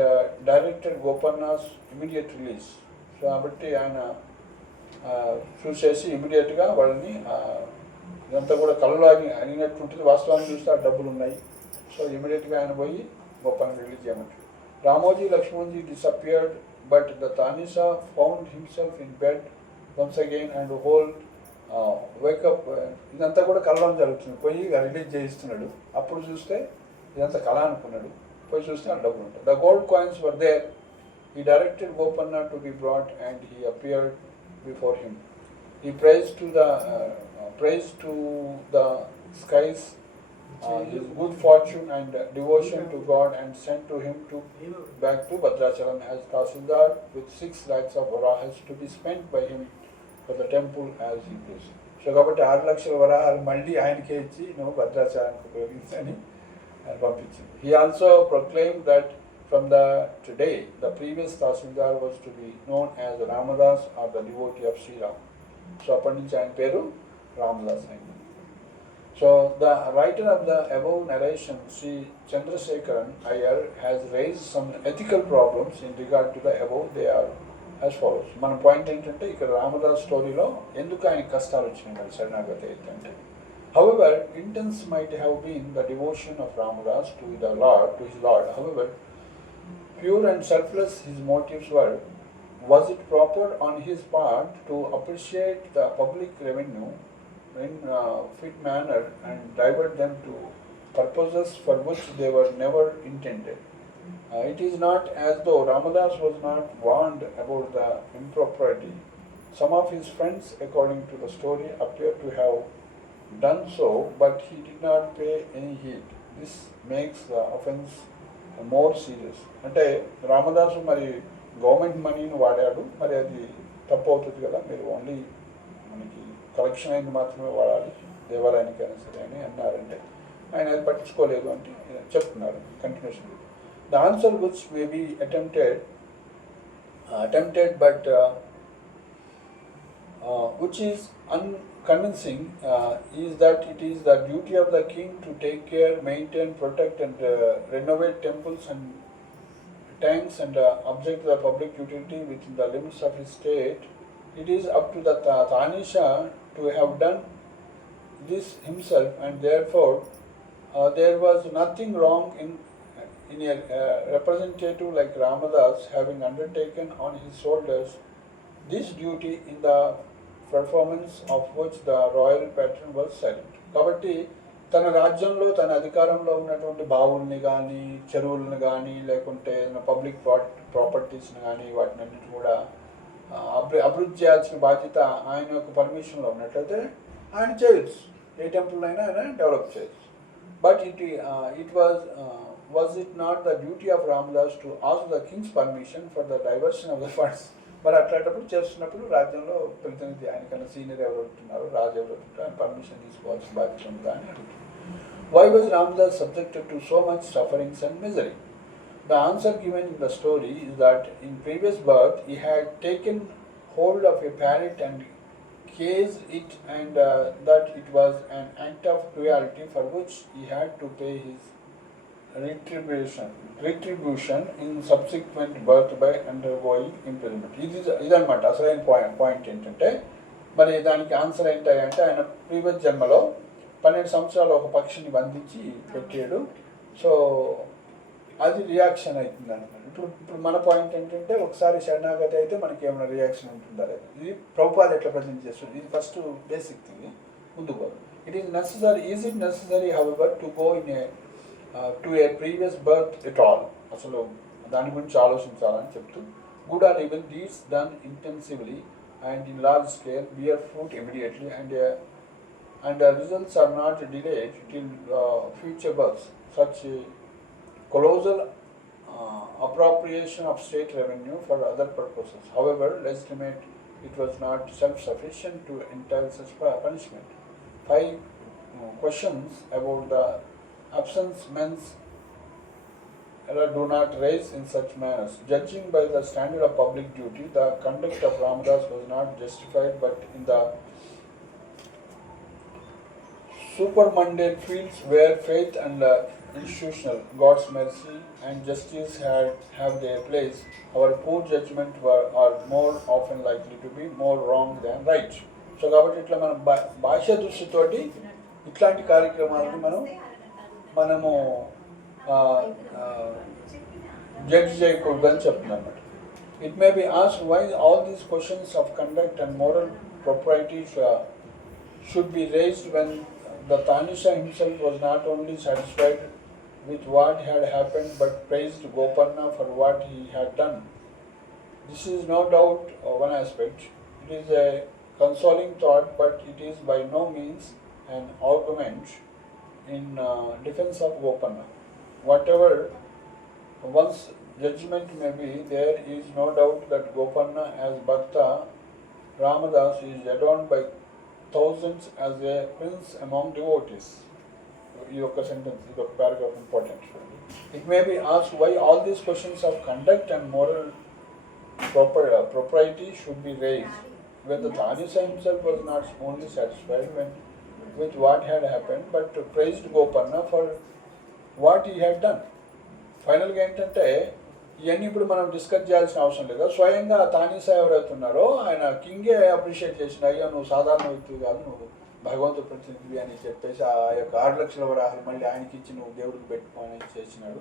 directed Gopanna's immediate release. So కాబట్టి ఆయన చూసేసి ఇమీడియట్గా వాళ్ళని ఇదంతా కూడా కళ్ళలో అడిగినట్టు ఉంటుంది, వాస్తవాన్ని చూస్తే ఆ డబ్బులు ఉన్నాయి. సో ఇమీడియట్గా ఆయన పోయి గోపన్న రిలీజ్ చేయమంటారు. Ramoji Lakshmanji disappeared, but the Tanisha found himself in bed once again and wake up. ఇదంతా కూడా కళ్ళలో జరుగుతుంది. పోయి రిలీజ్ చేయిస్తున్నాడు. అప్పుడు చూస్తే ఇదంతా కళ అనుకున్నాడు. పోయి చూస్తే ఆ డబ్బులు ఉంటాయి. The gold coins were there. He directed Gopanna to be brought, and he appeared before him. He praised to the skies his good fortune and devotion to God, and sent to him to back to Bhadrachalam as Tahsildar with 6 lakhs of varahas to be spent by him for the temple as he pleased. So కాబట్టి 6 లక్షల వరాహాలు మళ్ళీ ఆయనకే ఇచ్చి నువ్వు భద్రాచలానికి ఉపయోగించని ఆయన పంపించింది. He also proclaimed that from the today the previous Tahsildar was to be known as Ramadas or the devotee of Sri Ram. So అప్పటి నుంచి ఆయన పేరు రామదాస్ అయింది. So the writer of the above narration, Sri Chandrasekharan Iyer, has raised some ethical problems in regard to the above. They are as follows. మన point ఏంటంటే ఇక్కడ రామదాస్ స్టోరీలో ఎందుకు ఆయన కష్టాలు వచ్చినాయి మరి శరణాగతి ఏంటంటే, however intense might have been the devotion of Ramadas to his Lord, however pure and selfless his motives were, was it proper on his part to appreciate the public revenue in a fit manner and divert them to purposes for which they were never intended? It is not as though Ramadas was not warned about the impropriety. Some of his friends, according to the story, appear to have done so, but he did not pay any heed. This makes the offense more serious. అంటే రామదాసు మరి government మనీని వాడాడు, మరి అది తప్పు అవుతుంది కదా, మీరు ఓన్లీ మనకి కలెక్షన్ అయింది మాత్రమే వాడాలి దేవాలయానికైనా సరే అని అన్నారంటే ఆయన అది పట్టించుకోలేదు అంటే చెప్తున్నారు continuation. The answer which may be attempted but which is unconvincing is that it is the duty of the king to take care, maintain, protect and renovate temples and tanks and object the public utility within the limits of his state. It is up to the Tanisha to have done this himself, and therefore there was nothing wrong in a representative like Ramadas having undertaken on his shoulders this duty, in the performance of which the royal patron was silent. కాబట్టి తన రాజ్యంలో తన అధికారంలో ఉన్నటువంటి బావుల్ని కానీ చెరువులను కానీ లేకుంటే పబ్లిక్ ప్రాపర్టీస్ని కానీ వాటిని అన్నిటి కూడా అభివృద్ధి చేయాల్సిన బాధ్యత ఆయన యొక్క పర్మిషన్లో ఉన్నట్లయితే ఆయన చేయొచ్చు, ఏ టెంపుల్ అయినా ఆయన డెవలప్ చేయొచ్చు. But it was it not the duty of Ramadas to ask the king's permission for the diversion of the funds? మరి అట్లాంటప్పుడు చేస్తున్నప్పుడు రాజ్యంలో ప్రతినిధి ఆయనకన్నా సీనియర్ ఎవరు ఉంటున్నారు, రాజు ఎవరు ఉంటున్నారు, ఆయన పర్మిషన్ తీసుకోవాల్సిన బాధ్యత ఉందా అని అడుగుతున్నారు. Why was Ramadas subjected to so much sufferings and misery? The answer given in the story is that in previous birth he had taken hold of a parrot and caged it, and that it was an act of cruelty for which he had to pay his retribution in subsequent birth by undergoing imprisonment. ఇదన్నమాట అసలైన point ఏంటంటే, మరి దానికి answer ఏంటంటే ఆయన previous జన్మలో 12 సంవత్సరాలు ఒక పక్షిని బంధించి పెట్టాడు. సో అది రియాక్షన్ అవుతుంది అనమాట. ఇప్పుడు మన పాయింట్ ఏంటంటే, ఒకసారి శరణాగతి అయితే మనకి ఏమైనా రియాక్షన్ ఉంటుందా లేదా, ఇది ప్రభుపాద ఎట్లా ప్రజెంట్ చేస్తుంది, ఇది ఫస్ట్ బేసిక్ థింగ్. ముందుకు it is it necessary however to go in a to a previous birth at all, అసలు దాని గురించి ఆలోచించాలని చెప్తూ, good or even deeds done intensively and in large scale bear fruit immediately and the results are not delayed till future births. Such colossal appropriation of state revenue for other purposes, however legitimate, it was not self-sufficient to entail such punishment. 5 questions about the absence men's do not raise in such manners. Judging by the standard of public duty, the conduct of Ramadas was not justified, but in the supermundane fields where faith and institutional God's mercy and justice have their place, our poor judgment are more often likely to be more wrong than right. So కాబట్టి ఇట్లా మనం భాషా దృష్టితోటి ఇట్లాంటి కార్యక్రమాలను మనము judge చేయకూడదని చెప్తున్నాం అన్నమాట. It may be asked why all these questions of conduct and moral proprieties should be raised when the Tanisha himself was not only satisfied with what had happened but praised Gopanna for what he had done. This is no doubt one aspect. It is a consoling thought, but it is by no means an argument in defense of Gopanna. Whatever one's judgment may be, there is no doubt that Gopanna as Bhakta Ramadas is adorned by thousands as a prince among devotees. ఈ యొక్క sentence, ఇది ఒక paragraph important. It may be asked why all these questions of conduct and moral propriety should be raised, when the Tanisa himself was not only satisfied with what had happened, but praised Gopanna for what he had done. ఫైనల్గా ఏంటంటే ఇవన్నీ ఇప్పుడు మనం discuss చేయాల్సిన అవసరం లేదు. స్వయంగా తానీసా ఎవరైతున్నారో ఆయన కింగే అప్రిషియేట్ చేసిన, అయ్యో నువ్వు సాధారణ వ్యక్తివి కాదు, నువ్వు భగవంతుడు ప్రతినిధివి అని చెప్పేసి ఆ యొక్క 6 లక్షల వరాహాలు మళ్ళీ ఆయనకి ఇచ్చి నువ్వు దేవుడికి పెట్టుకోని చేసినాడు.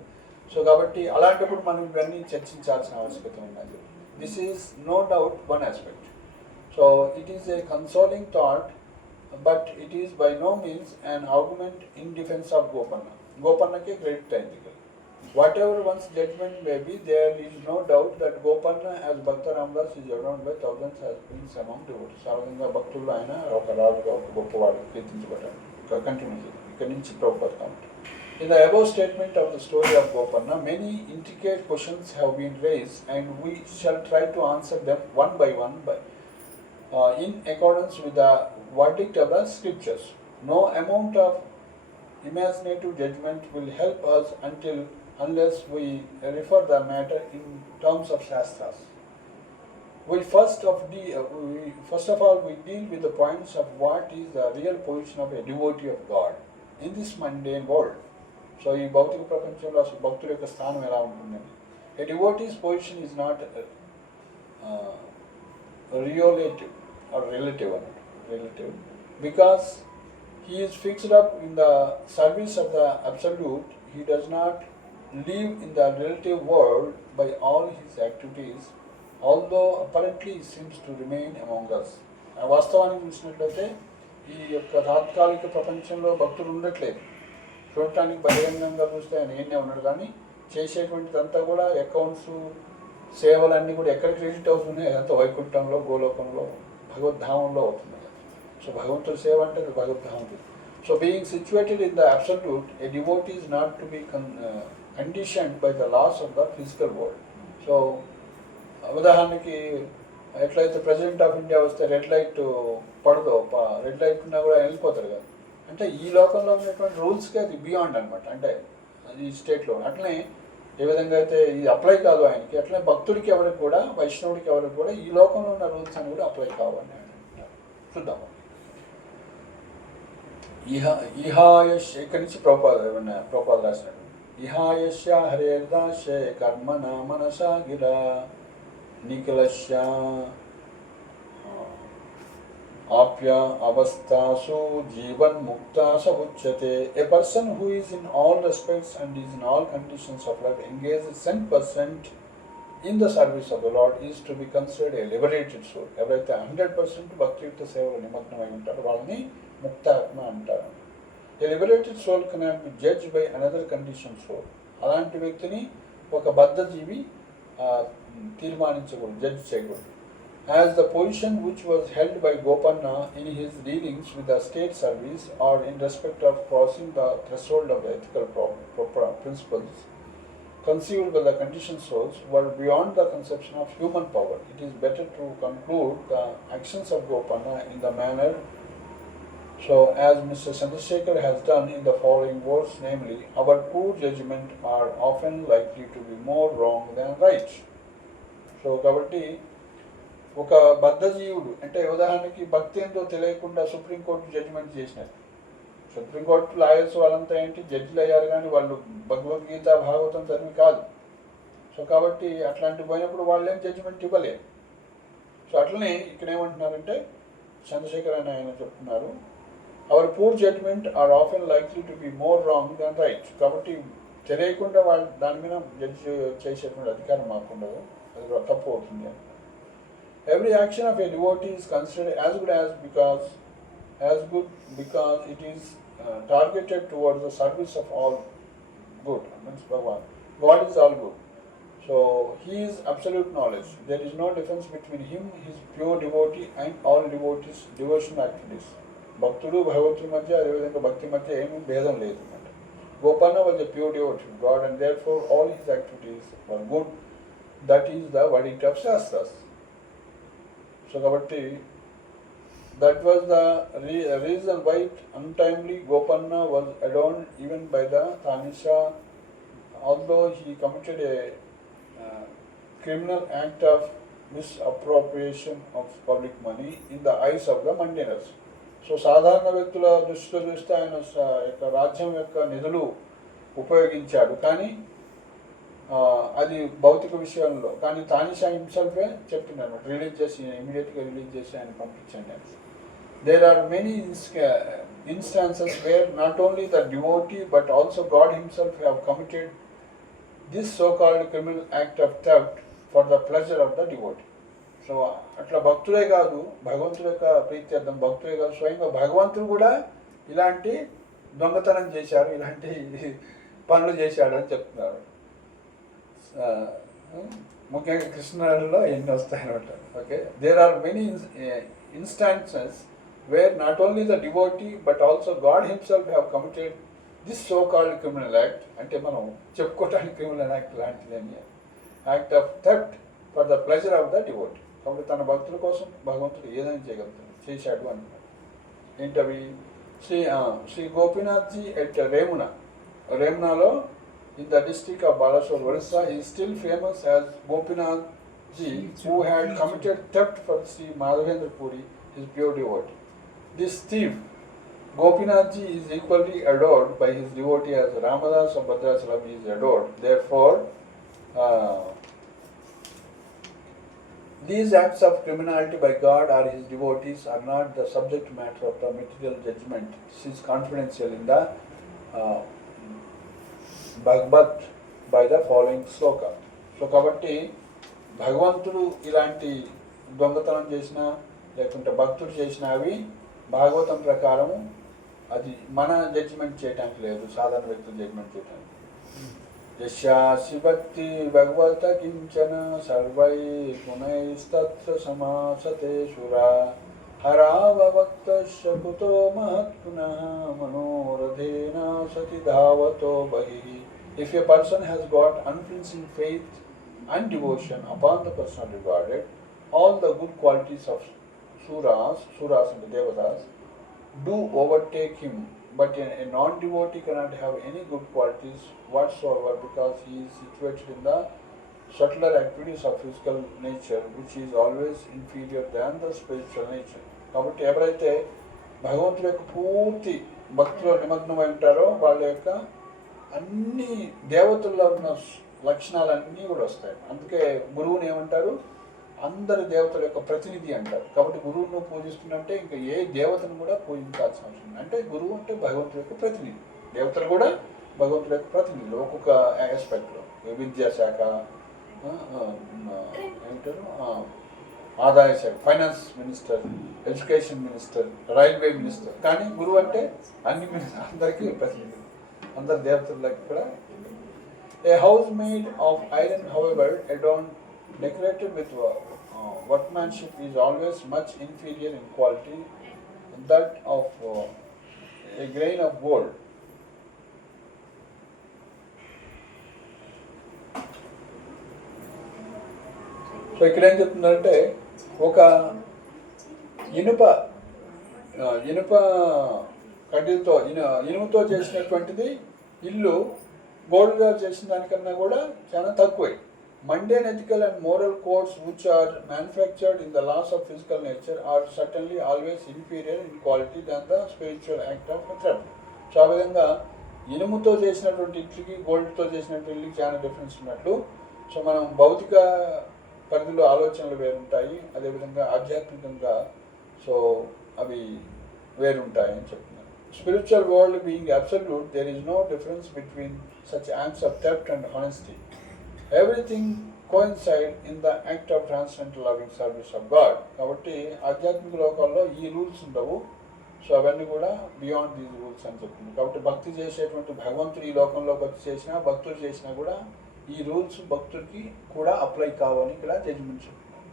సో కాబట్టి అలాంటప్పుడు మనం ఇవన్నీ చర్చించాల్సిన ఆవశ్యకత ఉన్నది. This is no doubt one aspect. So it is a consoling thought, but it is by no means an argument in defence of Gopanna. గోపన్నకే క్రెడిట్ అయింది. Whatever one's judgment may be, there is no doubt that Gopanna as Bhakta Ramadas is adorned by thousands as prince among devotees. ఆ విధంగా భక్తుల్లో ఆయన ఒక రాజుగా, ఒక గొప్పవాడు కీర్తించబడ్డాడు. కంటిన్యూస్ ఇక్కడ నుంచి Prabhupada comment. In the above statement of the story of Gopanna, many intricate questions have been raised, and we shall try to answer them one by one in accordance with the verdict of the scriptures. No amount of imaginative judgment will help us unless we refer the matter in terms of Shastras. We first of all deal with the points of what is the real position of a devotee of God in this mundane world. So, ఈ భౌతిక ప్రపంచంలో అసలు భక్తుల యొక్క స్థానం ఎలా ఉంటుందని. A devotee's position is not relative because he is fixed up in the service of the Absolute. He does not live in the relative world by all his activities, although apparently he seems to remain among us. వాస్తవానికి చూసినట్లయితే ఈ యొక్క తాత్కాలిక ప్రపంచంలో భక్తులు ఉండట్లేదు. చూడటానికి బహిరంగంగా చూస్తే ఆయన ఏనే ఉన్నాడు, కానీ చేసేటువంటిదంతా కూడా అకౌంట్స్ సేవలన్నీ కూడా ఎక్కడ క్రెడిట్ అవుతున్నాయి, అదంతా వైకుంఠంలో, గోలోకంలో, భగవద్ధామంలో అవుతుంది. సో భగవంతుడి సేవ అంటే అది భగవద్ధామం. So being situated in the absolute, a devotee is not to be conditioned by the laws of the physical world. So ఉదాహరణకి ఎట్లయితే ప్రెసిడెంట్ ఆఫ్ ఇండియా వస్తే రెడ్ లైట్ పడదో, రెడ్ లైట్ ఉన్నా కూడా వెళ్ళిపోతారు కదా, అంటే ఈ లోకంలో ఉన్నటువంటి రూల్స్కి అది బియాండ్ అనమాట. అంటే ఈ స్టేట్లో అట్లనే ఏ విధంగా అయితే ఇది అప్లై కాదు ఆయనకి, అట్లనే భక్తుడికి ఎవరికి కూడా, వైష్ణవుడికి ఎవరికి కూడా ఈ లోకంలో ఉన్న రూల్స్ అని కూడా అప్లై కావాలని చూద్దాము. ఇహాయష్ ఇక్కడి నుంచి ప్రభుపాద రాసినాడు. ఇహాయస్య హరేర్దాస్య కర్మణ మనసా గిరా నిఖిలస్య ఆప్య అవస్థాసు జీవన్ ముక్త సముచ్యతే. A person who is in all respects and is in all conditions of life engage 100% in the service of the Lord is to be considered a liberated soul. ఎవరైతే 100% భక్తియుక్త సేవలో నిమగ్నమై ఉంటారో వాళ్ళని ముక్తాత్మ అంటారు. A liberated soul cannot be judged by another conditioned soul. అలాంటి వ్యక్తిని ఒక బద్ధజీవి తీర్మానించకూడదు, జడ్జ్ చేయకూడదు. As the position which was held by Gopanna in his dealings with the state service or in respect of crossing the threshold of the ethical principles conceived by the conditioned souls were beyond the conception of human power. It is better to conclude the actions of Gopanna in the manner so as Mr. Chandrasekhar has done in the following words, namely, our poor judgment are often likely to be more wrong than right. So కాబట్టి ఒక బద్ధజీవుడు అంటే ఉదాహరణకి భక్తి ఏంటో తెలియకుండా supreme court judgement చేసినారు. Supreme court lawyers వాళ్ళంతా ఏంటి జడ్జిలు అయ్యారు, కానీ వాళ్ళు భగవద్గీత భాగవతం చదివి కాదు. సో కాబట్టి అట్లాంటి పోయినప్పుడు వాళ్ళు ఏం జడ్జిమెంట్ ఇవ్వలేరు. సో అట్లనే ఇక్కడ ఏమంటున్నారంటే చంద్రశేఖర్ అని ఆయన చెప్తున్నారు, our poor judgment are often likely to be more wrong than right. కాబట్టి తెలియకుండా వాళ్ళు దాని మీద జడ్జి చేసేటువంటి అధికారం మాకుండదు, అది తప్పు అవుతుంది అని. Every action of A devotee is considered as good because it is targeted towards the service of all good. Means Bhagavan. God is all good. So he is absolute knowledge. There is no difference between him, his pure devotee, and all devotees' devotional activities. భక్తుడు భగవంతుడి మధ్య అదేవిధంగా భక్తి మధ్య ఏమీ భేదం లేదు అన్నమాట. Gopanna was a pure devotee to God and therefore all his activities were good. That is the verdict of shastras. So కాబట్టి that was the reason why untimely Gopanna was adorned even by the Tanisha, although he committed a criminal act of misappropriation of public money in the eyes of the Mandanas. So సాధారణ వ్యక్తుల దృష్టిలో చూస్తే ఆయన యొక్క రాజ్యం యొక్క నిధులు ఉపయోగించాడు, కానీ అది భౌతిక విషయంలో. కానీ తానిషా హిమ్సెల్ఫే చెప్పింది అనమాట, రిలీజ్ చేసి ఇమీడియట్గా రిలీజ్ చేసి ఆయన పంపించండి అని. There are many instances where not only the devotee but also God himself have committed this so-called criminal act of theft for the pleasure of the devotee. So అట్లా భక్తులే కాదు, భగవంతుడి యొక్క ప్రీత్యర్థం భక్తులే కాదు, స్వయంగా భగవంతుడు కూడా ఇలాంటి దొంగతనం చేశారు, ఇలాంటి పనులు చేశాడు అని చెప్తున్నారు. ముఖ్యంగా కృష్ణలో ఎన్ని వస్తాయన్నమాట. Okay, there are many instances where not only the devotee but also God himself have committed this so-called criminal act, అంటే మనం చెప్పుకోవటానికి క్రిమినల్ యాక్ట్ లాంటిదని, act of theft for the pleasure of the devotee. కాబట్టి తన భక్తుల కోసం భగవంతుడు ఏదైనా చేయగలుగుతాడు, చేశాడు అన్నమాట. ఏంటవి? శ్రీ గోపీనాథ్జీ ఎట్ రేమునాలో in the district of Balasore, Orissa, is still famous as Gopinath Ji, who had committed theft for Sri Madhavendra Puri, his pure devotee. This thief, Gopinath Ji, is equally adored by his devotee as Ramadas of Bhadrachalam is adored. Therefore, these acts of criminality by God or his devotees are not the subject matter of the material judgment. This is confidential in the Bhagavad by the following sloka. So కాబట్టి భగవంతుడు ఇలాంటి దొంగతనం చేసినా లేకుంటే భక్తుడు చేసినా అవి భాగవతం ప్రకారము అది మన జడ్జిమెంట్ చేయటానికి లేదు, సాధారణ వ్యక్తులు జడ్జిమెంట్ చేయటానికి. యస్యాసి భక్తి భగవత కించన సర్వై గుణైస్తత్ర సమాసతే సురా హరావక్తస్య కుతో మహత్పునః మనోరథేన సతి ధావతో బహిః. If a person has got unflinching faith and devotion upon the person regarded, all the good qualities of suras and devatas do overtake him. But a non-devotee cannot have any good qualities whatsoever because he is situated in the subtler activities of physical nature, which is always inferior than the spiritual nature. కాబట్టి ఎవరైతే భగవంతుడి యొక్క పూర్తి భక్తిలో నిమగ్నమై ఉంటారో వాళ్ళ యొక్క అన్ని దేవతల్లో ఉన్న లక్షణాలన్నీ కూడా వస్తాయి. అందుకే గురువుని ఏమంటారు? అందరి దేవతల యొక్క ప్రతినిధి అంటారు. కాబట్టి గురువును పూజిస్తున్నంటే ఇంకా ఏ దేవతను కూడా పూజించాల్సిన అవసరం ఉంది. అంటే గురువు అంటే భగవంతుడి యొక్క ప్రతినిధి, దేవతలు కూడా భగవంతుడి యొక్క ప్రతినిధులు ఒక్కొక్క ఆస్పెక్ట్లో. విద్యాశాఖ ఏమంటారు, ఆదాయ శాఖ, finance minister, education minister, railway minister. కానీ గురువు అంటే అన్ని అందరికీ ప్రతినిధి, అందరి దేవతలకు కూడా. A house made of iron, however, adorned, decorated with workmanship, is always much inferior in quality than that of a grain of gold. So ఇక్కడ ఏం చెప్తుందంటే, ఒక ఇనుప కడ్డీలతో ఇనుముతో చేసినటువంటిది ఇల్లు గోల్డ్గా చేసిన దానికన్నా కూడా చాలా తక్కువే. Mundane ethical and moral codes which are manufactured in the laws of physical nature are certainly always inferior in quality than the spiritual act of theft. So ఆ విధంగా ఇనుముతో చేసినటువంటి ఇల్లుకి గోల్డ్తో చేసినటువంటి ఇల్లుకి చాలా డిఫరెన్స్ ఉన్నట్లు, సో మనం భౌతిక పరిధిలో ఆలోచనలు వేరుంటాయి, అదేవిధంగా ఆధ్యాత్మికంగా సో అవి వేరుంటాయని చెప్తున్నారు. Spiritual world being absolute, there is no difference between such acts of theft and honesty. Everything coincide in the act of transcendental loving service of God. కాబట్టి ఆధ్యాత్మిక లోకాల్లో ఈ రూల్స్ ఉండవు, సో అవన్నీ కూడా బియాండ్ దీస్ రూల్స్ అని చెప్తుంది. కాబట్టి భక్తి చేసేటువంటి భగవంతుడు ఈ లోకంలోకి వచ్చి చేసినా భక్తులు చేసినా కూడా ఈ రూల్స్ భక్తుడికి కూడా అప్లై కావని ఇక్కడ జడ్జిమెంట్ చెప్తున్నారు.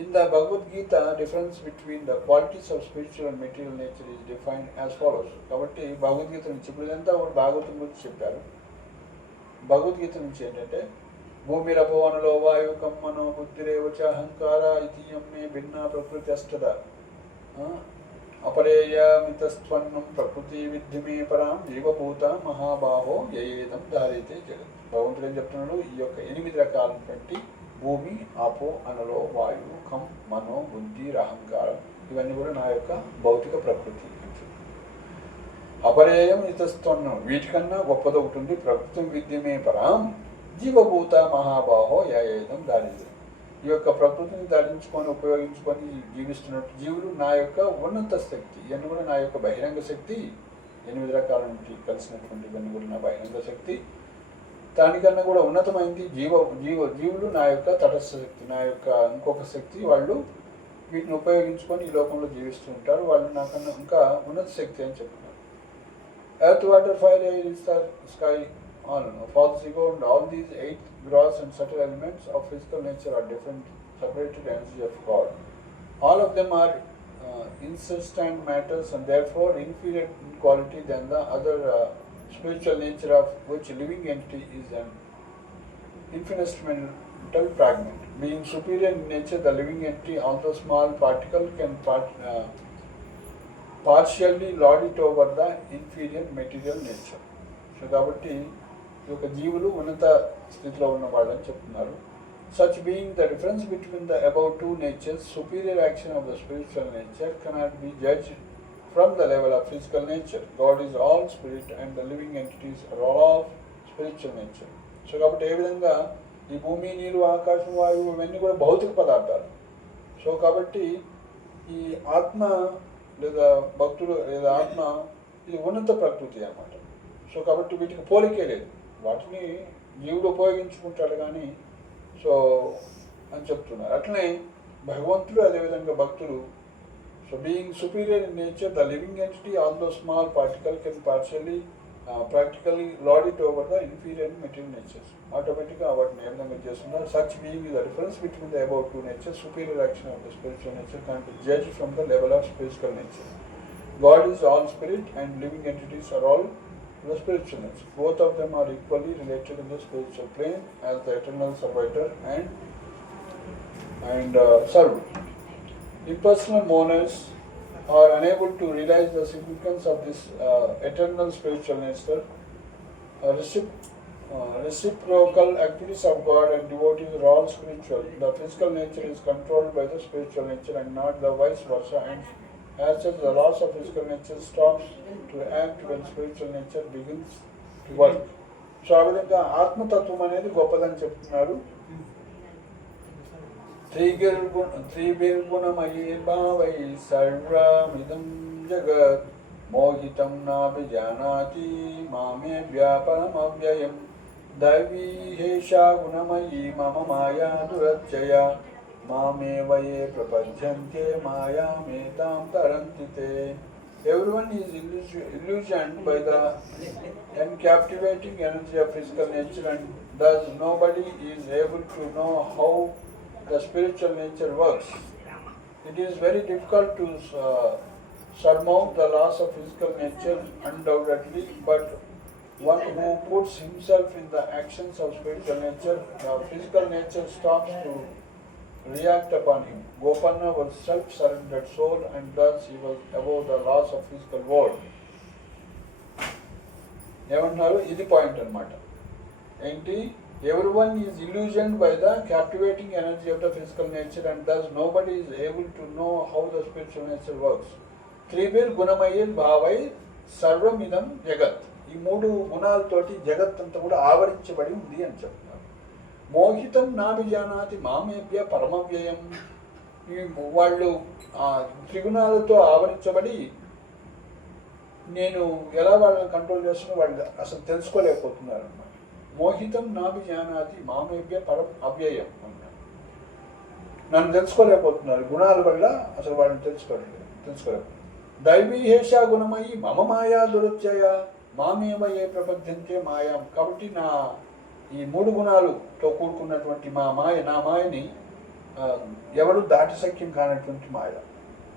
In the Bhagavad Gita, difference between the qualities of spiritual and material nature is defined as follows. కాబట్టి భగవద్గీత నుంచి ఇప్పుడు ఇదంతా కూడా భాగవతం గురించి చెప్పారు. భగవద్గీత నుంచి ఏంటంటే భూమిరభవనలో వాయు కమ్మనో బుద్ధిరేవచ అహంకార ఇతీయం మే భిన్న ప్రకృతి అష్టద అపరేయమితస్త్వన్నం ప్రకృతి విద్ధి మే పరాం జీవభూత మహాబాహో యయేదం ధారైతే జగత్. భగవంతుడు ఏం చెప్తున్నాడు, ఈ యొక్క 8 రకాలైనటువంటి భూమి, ఆపో, అనలో, వాయువు, కం, మనో, బుద్ధి, అహంకారం ఇవన్నీ కూడా నా యొక్క భౌతిక ప్రకృతి. అపరేయం ఇతస్తోన్నం వీటికన్నా గొప్పది ఒకటి ఉంది, ప్రకృతి విద్యమే పరాం జీవభూత మహాబాహో యయేదం దారిద్ర్యం. ఈ యొక్క ప్రకృతిని ధరించుకొని ఉపయోగించుకొని జీవిస్తున్నట్టు జీవులు నా యొక్క ఉన్నత శక్తి, ఇవన్నీ కూడా నా యొక్క బహిరంగ శక్తి. 8 రకాల నుండి కలిసినటువంటి ఇవన్నీ కూడా నా బహిరంగ శక్తి. దానికన్నా కూడా ఉన్నతమైంది జీవులు నా యొక్క తటస్థ శక్తి, నా యొక్క ఇంకొక శక్తి. వాళ్ళు వీటిని ఉపయోగించుకొని ఈ లోకంలో జీవిస్తూ ఉంటారు. వాళ్ళు నాకన్నా ఇంకా ఉన్నత శక్తి అని చెప్తున్నారు. Earth, water, fire, air, sky, false ego, and all these 8 gross and subtle elements of physical nature are different separated energy of God. All of them are insistent matters and therefore inferior in quality than the other spiritual nature of which living entity is an infinitesimal fragment. Being superior in nature, the living entity, although small particle, can partially lord it over the inferior material nature. So కాబట్టి ఈ యొక్క జీవులు ఉన్నత స్థితిలో ఉన్న వాళ్ళని చెప్తున్నారు. Such being the difference between the above two natures, superior action of the spiritual nature cannot be judged from the level of physical nature. God is all spirit and the living entities are all of spiritual nature. So కాబట్టి ఏ విధంగా ఈ భూమి, నీరు, ఆకాశం, వాయువు ఇవన్నీ కూడా భౌతిక పదార్థాలు. సో కాబట్టి ఈ ఆత్మ లేదా భక్తుడు లేదా ఆత్మ ఇది ఉన్నత ప్రకృతి అన్నమాట. సో కాబట్టి వీటికి పోలికే లేదు. వాటిని జీవుడు ఉపయోగించుకుంటాడు కానీ సో అని చెప్తున్నారు. అట్లనే భగవంతుడు అదేవిధంగా భక్తులు. So being superior in nature, the living entity although small particle can partially practically lord it over the inferior material natures. ఆటోమేటిక్గా వాటిని ఏ విధంగా చేస్తున్నారు. Such being the difference between the about two nature, superior action of the spiritual nature can be judged from the level of spiritual nature. God is all spirit and living entities are all the spiritual nature. Both of them are equally related in the spiritual plane as the eternal survivor and servant. Impersonal mourners are unable to realize the significance of this eternal spiritual nature. Reciprocal activities of God and devotees are all spiritual. The physical nature is controlled by the spiritual nature and not the vice versa, and as such the loss of physical nature stops to act when spiritual nature begins to work. So ఆ విధంగా ఆత్మతత్వం అనేది గొప్పదని చెప్తున్నారు. త్రిభిర్గుణమయీ భావై సర్వమిదం జగత్ మోహితం నాభిజానాతి మామే వ్యాపరమవ్యయం దైవీ హేషా గుణమయీ మమ మాయా దురత్యయ మామేవ యే ప్రపంచంతే మాయామేతాం తరంతి తే. Everyone is illusioned by the captivating energy of physical nature, and thus nobody is able to know how the spiritual nature works. It is very difficult to surmount the loss of physical nature undoubtedly, but one who puts himself in the actions of spiritual nature, the physical nature stops to react upon him. Gopanna was self-surrendered soul and thus he was above the loss of physical world. ఏమంటున్నారు, ఇది point అన్నమాట. ఏంటి, everyone is illusioned by the captivating energy of the physical nature and thus nobody is able to know how the spiritual nature works. త్రిభిర్ గుణమయీర్ భావై సర్వమిదం జగత్. ఈ 3 గుణాలతోటి జగత్ అంతా కూడా ఆవరించబడి ఉంది అని చెప్తున్నారు. మోహితం నాభిజానాతి మామేభ్య పరమవ్యయం. ఈ వాళ్ళు త్రిగుణాలతో ఆవరించబడి నేను ఎలా వాళ్ళని కంట్రోల్ చేస్తున్నా వాళ్ళు అసలు తెలుసుకోలేకపోతున్నారు అన్నమాట. మోహితం నాభిజానాతి మామేభ్య పరం అవ్యయం అన్నారు. నన్ను తెలుసుకోలేకపోతున్నారు, గుణాల వల్ల అసలు వాళ్ళని తెలుసుకోలేకపోతున్నారు. దైవీ హేషా గుణమయి మమ మాయా దురత్యయ మామేవ ఏ ప్రపంచంతే మాయాం. కాబట్టి నా ఈ 3 గుణాలతో కూడుకున్నటువంటి నా మాయని ఎవరు దాటి సఖ్యం కానటువంటి మాయ.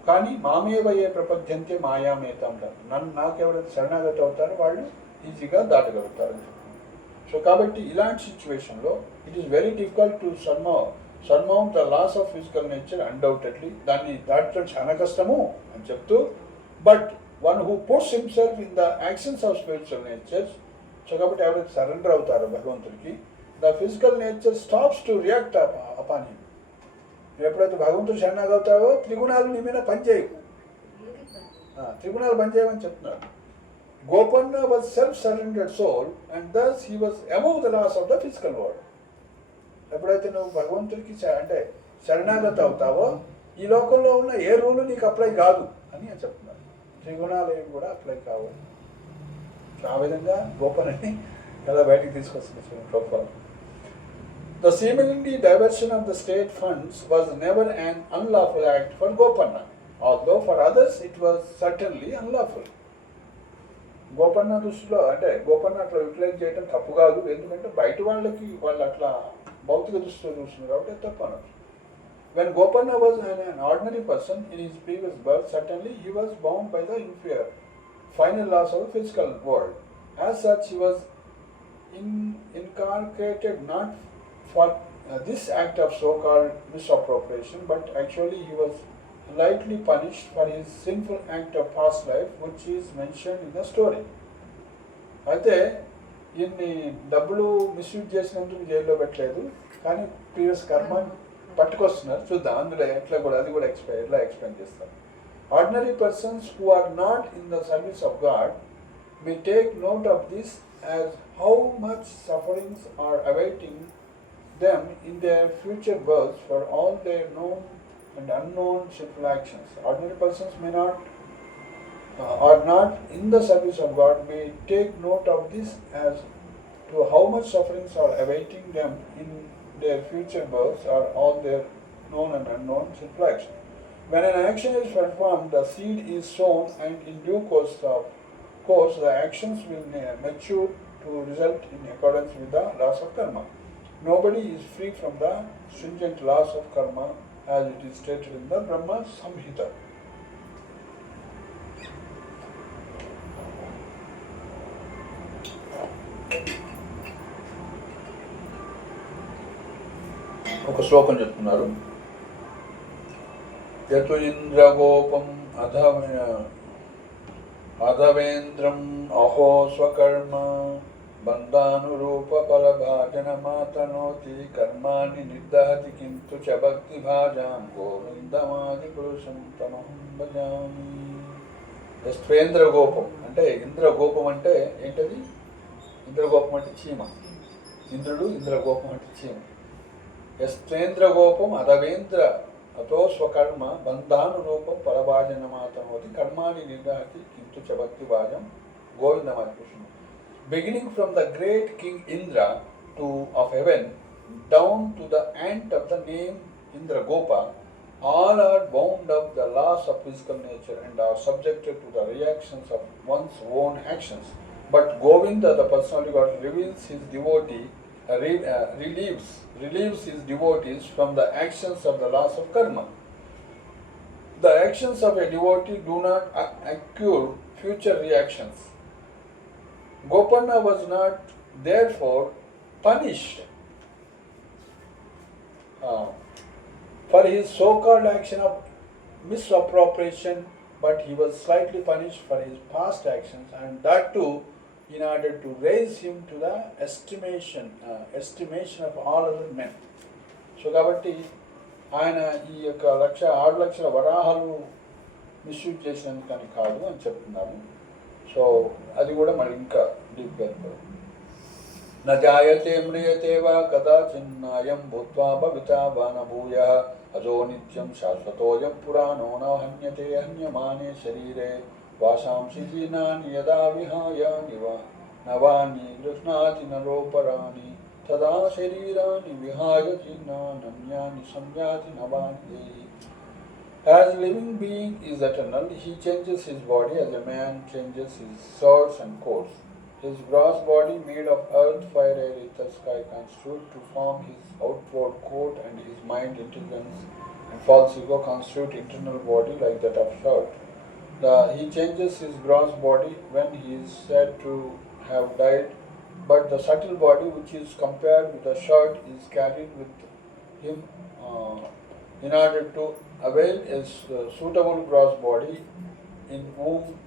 కానీ మామేవయే ప్రపద్యంతే మాయామేత అంటారు. నాకు ఎవరైతే శరణాగతి అవుతారో వాళ్ళు ఈజీగా దాటగలుగుతారు అని చెప్తున్నారు. సో కాబట్టి ఇలాంటి సిచ్యువేషన్లో it is very difficult to surmount the laws of physical nature undoubtedly. దాన్ని దాటడం చాలా కష్టము అని చెప్తూ, but one who puts himself in the actions of spiritual natures. So కాబట్టి ఎవరైతే సరెండర్ అవుతారో భగవంతుడికి, the physical nature stops to react upon him. ఎప్పుడైతే భగవంతుడు శరణాగవుతావో త్రిగుణాలు నీ మీద పనిచేయవు, త్రిగుణాలు పనిచేయమని చెప్తున్నారు. Gopanna was self surrendered soul and thus he was above the laws of the physical world. ఎప్పుడైతే నువ్వు భగవంతుడికి అంటే శరణాగతి అవుతావో ఈ లోకంలో ఉన్న ఏ రూలు నీకు అప్లై కాదు అని చెప్తున్నారు. త్రిగుణాలు ఏవి కూడా అప్లై కావు. ఆ విధంగా గోపన్నని ఎలా బయటికి తీసుకొస్తుంది profile. The seemingly diversion of the state funds was never an unlawful act for Gopanna, although for others it was certainly unlawful. Gopanna దృష్టిలో అంటే గోపన్న అట్లా యూటిలైజ్ చేయడం తప్పు కాదు, ఎందుకంటే బయట వాళ్ళకి వాళ్ళు అట్లా భౌతిక దృష్టిలో చూస్తున్నారు కాబట్టి తప్పు అనొచ్చు. When Gopanna was an ordinary person in his previous birth, certainly he was bound by the inferior final laws of the physical world. As such, he was inculcated not for this act of so-called misappropriation, but actually he was lightly punished for his sinful act of past life, which is mentioned in the story. అయితే ఇన్ని డబ్బులు misuse చేసినందుకు జైల్లో పెట్టలేదు, కానీ previous కర్మ పట్టుకొస్తున్నారు. చూద్దాం అందులో ఎట్లా కూడా అది కూడా ఎక్స్ప్లెయిన్ చేస్తారు. Ordinary persons who are not in the service of God may take note of this as how much sufferings are awaiting them in their future births for all their known and unknown sinful actions. Ordinary persons may not are not in the service of God may take note of this as to how much sufferings are awaiting them in their future births or all their known and unknown sinful actions. When an action is performed, the seed is sown, and in due course the actions will mature to result in accordance with the laws of karma. Nobody is free from the stringent laws of karma as it is stated in the Brahma Samhita. ఒక శ్లోకం చెప్తున్నారు. యతు ఇంద్రగోపం అధవేంద్రం అహో స్వకర్మ బంధానురూప ఫలభాజనమాతనోతి కర్మాణి నిర్దహతి కింతు చ భక్తి భాజాం గోవిందమాది పురుషం తమహం భజామి. యస్త్వేంద్రగోపం అంటే ఇంద్రగోపం అంటే ఏంటది? ఇంద్రగోపం అంటే చీమ. ఇంద్రుడు, ఇంద్రగోపం అంటే చీమ. యస్త్వేంద్రగోపం అధవేంద్ర అతో స్వకర్మ బంధానురూపం ఫలభాజనమాతనోతి కర్మాణి నిర్దహతి కింతు చ భక్తి భాజం గోవిందమాది పురుషం. Beginning from the great King Indra of heaven down to the ant of the name Indragopa, all are bound up the laws of physical nature and are subjected to the reactions of one's own actions. But Govinda, the personality God, relieves his devotees from the actions of the laws of karma. The actions of a devotee do not accrue future reactions. Gopanna was not therefore punished for his so-called action of misappropriation, but he was slightly punished for his past actions, and that too in order to raise him to the estimation of all other men. So కాబట్టి ఆయన ఈ యొక్క 6 లక్షల వరాహాలు misuse చేసినందుకని కాదు అని చెప్తున్నారు. So అది కూడా మరి ఇంకా డీప్గా న జాయతే మ్రియతే వా కదాచిన్నాయం భూత్వా భవితా వా న భూయః అజో నిత్యం శాశ్వతోయం పురాణో న హన్యతే హన్యమానే శరీరే వాసాంసి జీర్ణాని యదా విహాయ నవాని గృహ్ణాతి నరోపరాణి తదా శరీరాని విహాయ జీర్ణాన్యాని సంయాతి నవాని దేహి. As a living being is eternal, he changes his body as a man changes his shirts and coats. His gross body made of earth, fire, air, ether, sky constitute to form his outward coat, and his mind, intelligence, and false ego constitute internal body like that of shirt. He changes his gross body when he is said to have died, but the subtle body, which is compared with the shirt, is carried with him in order to avail his suitable gross body in womb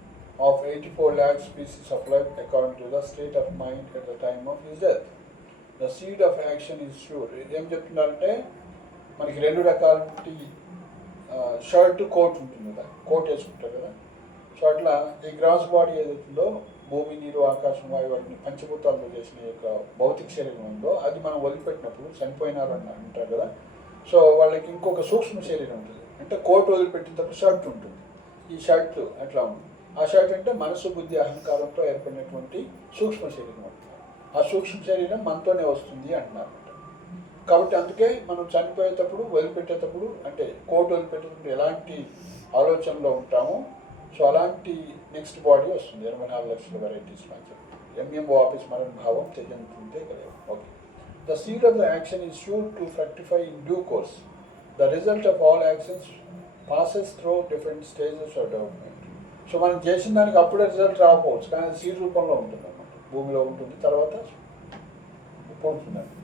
of 84 lakh species of life according to the state of mind at the time of his death. The seed of action is sure. ఏం చెప్తున్నారంటే మనకి రెండు రకాల shirt coat ఉంటుంది కదా, coat వేసుకుంటారు కదా. So అట్లా ఈ గ్రాస్ బాడీ ఏదైతుందో భూమి, నీరు, ఆకాశం, వాయువు అన్ని పంచభూతాలతో చేసిన యొక్క భౌతిక శరీరం ఉందో అది మనం వదిలిపెట్టినప్పుడు చనిపోయినారు అని అంటారు కదా. సో వాళ్ళకి ఇంకొక సూక్ష్మ శరీరం ఉంటుంది, అంటే కోట్ వదిలిపెట్టినప్పుడు షర్ట్ ఉంటుంది. ఈ షర్ట్ అట్లా ఉంటుంది. ఆ షర్ట్ అంటే మనసు, బుద్ధి, అహంకారంతో ఏర్పడినటువంటి సూక్ష్మ శరీరం అంటారు. ఆ సూక్ష్మ శరీరం మనతోనే వస్తుంది అంటున్నారు. కాబట్టి అందుకే మనం చనిపోయేటప్పుడు, వదిలిపెట్టేటప్పుడు, అంటే కోట్ వదిలిపెట్టేటప్పుడు ఎలాంటి ఆలోచనలో ఉంటామో సో అలాంటి నెక్స్ట్ బాడీ వస్తుంది. 24 లక్షల వెరైటీస్ అని చెప్పి ఎంఎంఓ ఆఫీస్ మరణ భావం తెజంతుంటే కదా. Okay. The seed of the action is sure to fructify in due course. The result of all actions passes through different stages of development. So మనం చేసిన దానికి అప్పుడే రిజల్ట్ రాకపోవచ్చు, కానీ అది సీడ్ రూపంలో ఉంటుంది అన్నమాట. భూమిలో ఉంటుంది, తర్వాత పోతుందండి.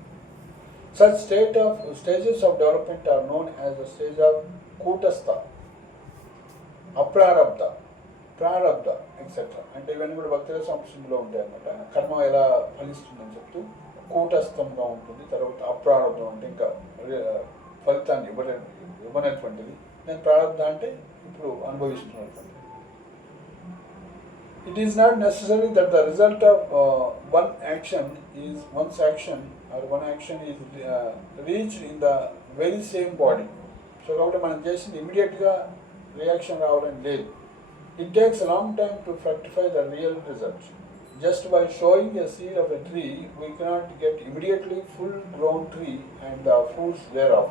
Such stages of development are known as the stage of Kutastha, Aprarabdha, Prarabdha, etc. అంటే ఇవన్నీ కూడా భక్తుల సంస్కృతిలో ఉంటాయి అన్నమాట. కర్మ ఎలా ఫలిస్తుందని చెప్తూ కూటస్థంగా ఉంటుంది, తర్వాత అప్రారబ్ధం అంటే ఇంకా ఫలితాన్ని ఇవ్వనటువంటిది. నేను ప్రారంభ అంటే ఇప్పుడు అనుభవిస్తున్నటువంటిది. It is not necessary that the result of one's action is reached in the very same body. So కాబట్టి మనం చేసింది ఇమీడియట్గా రియాక్షన్ రావాలని లేదు. It takes a long time to fructify the real result. Just by showing a seed of a tree, we cannot get immediately full-grown tree and the fruits thereof.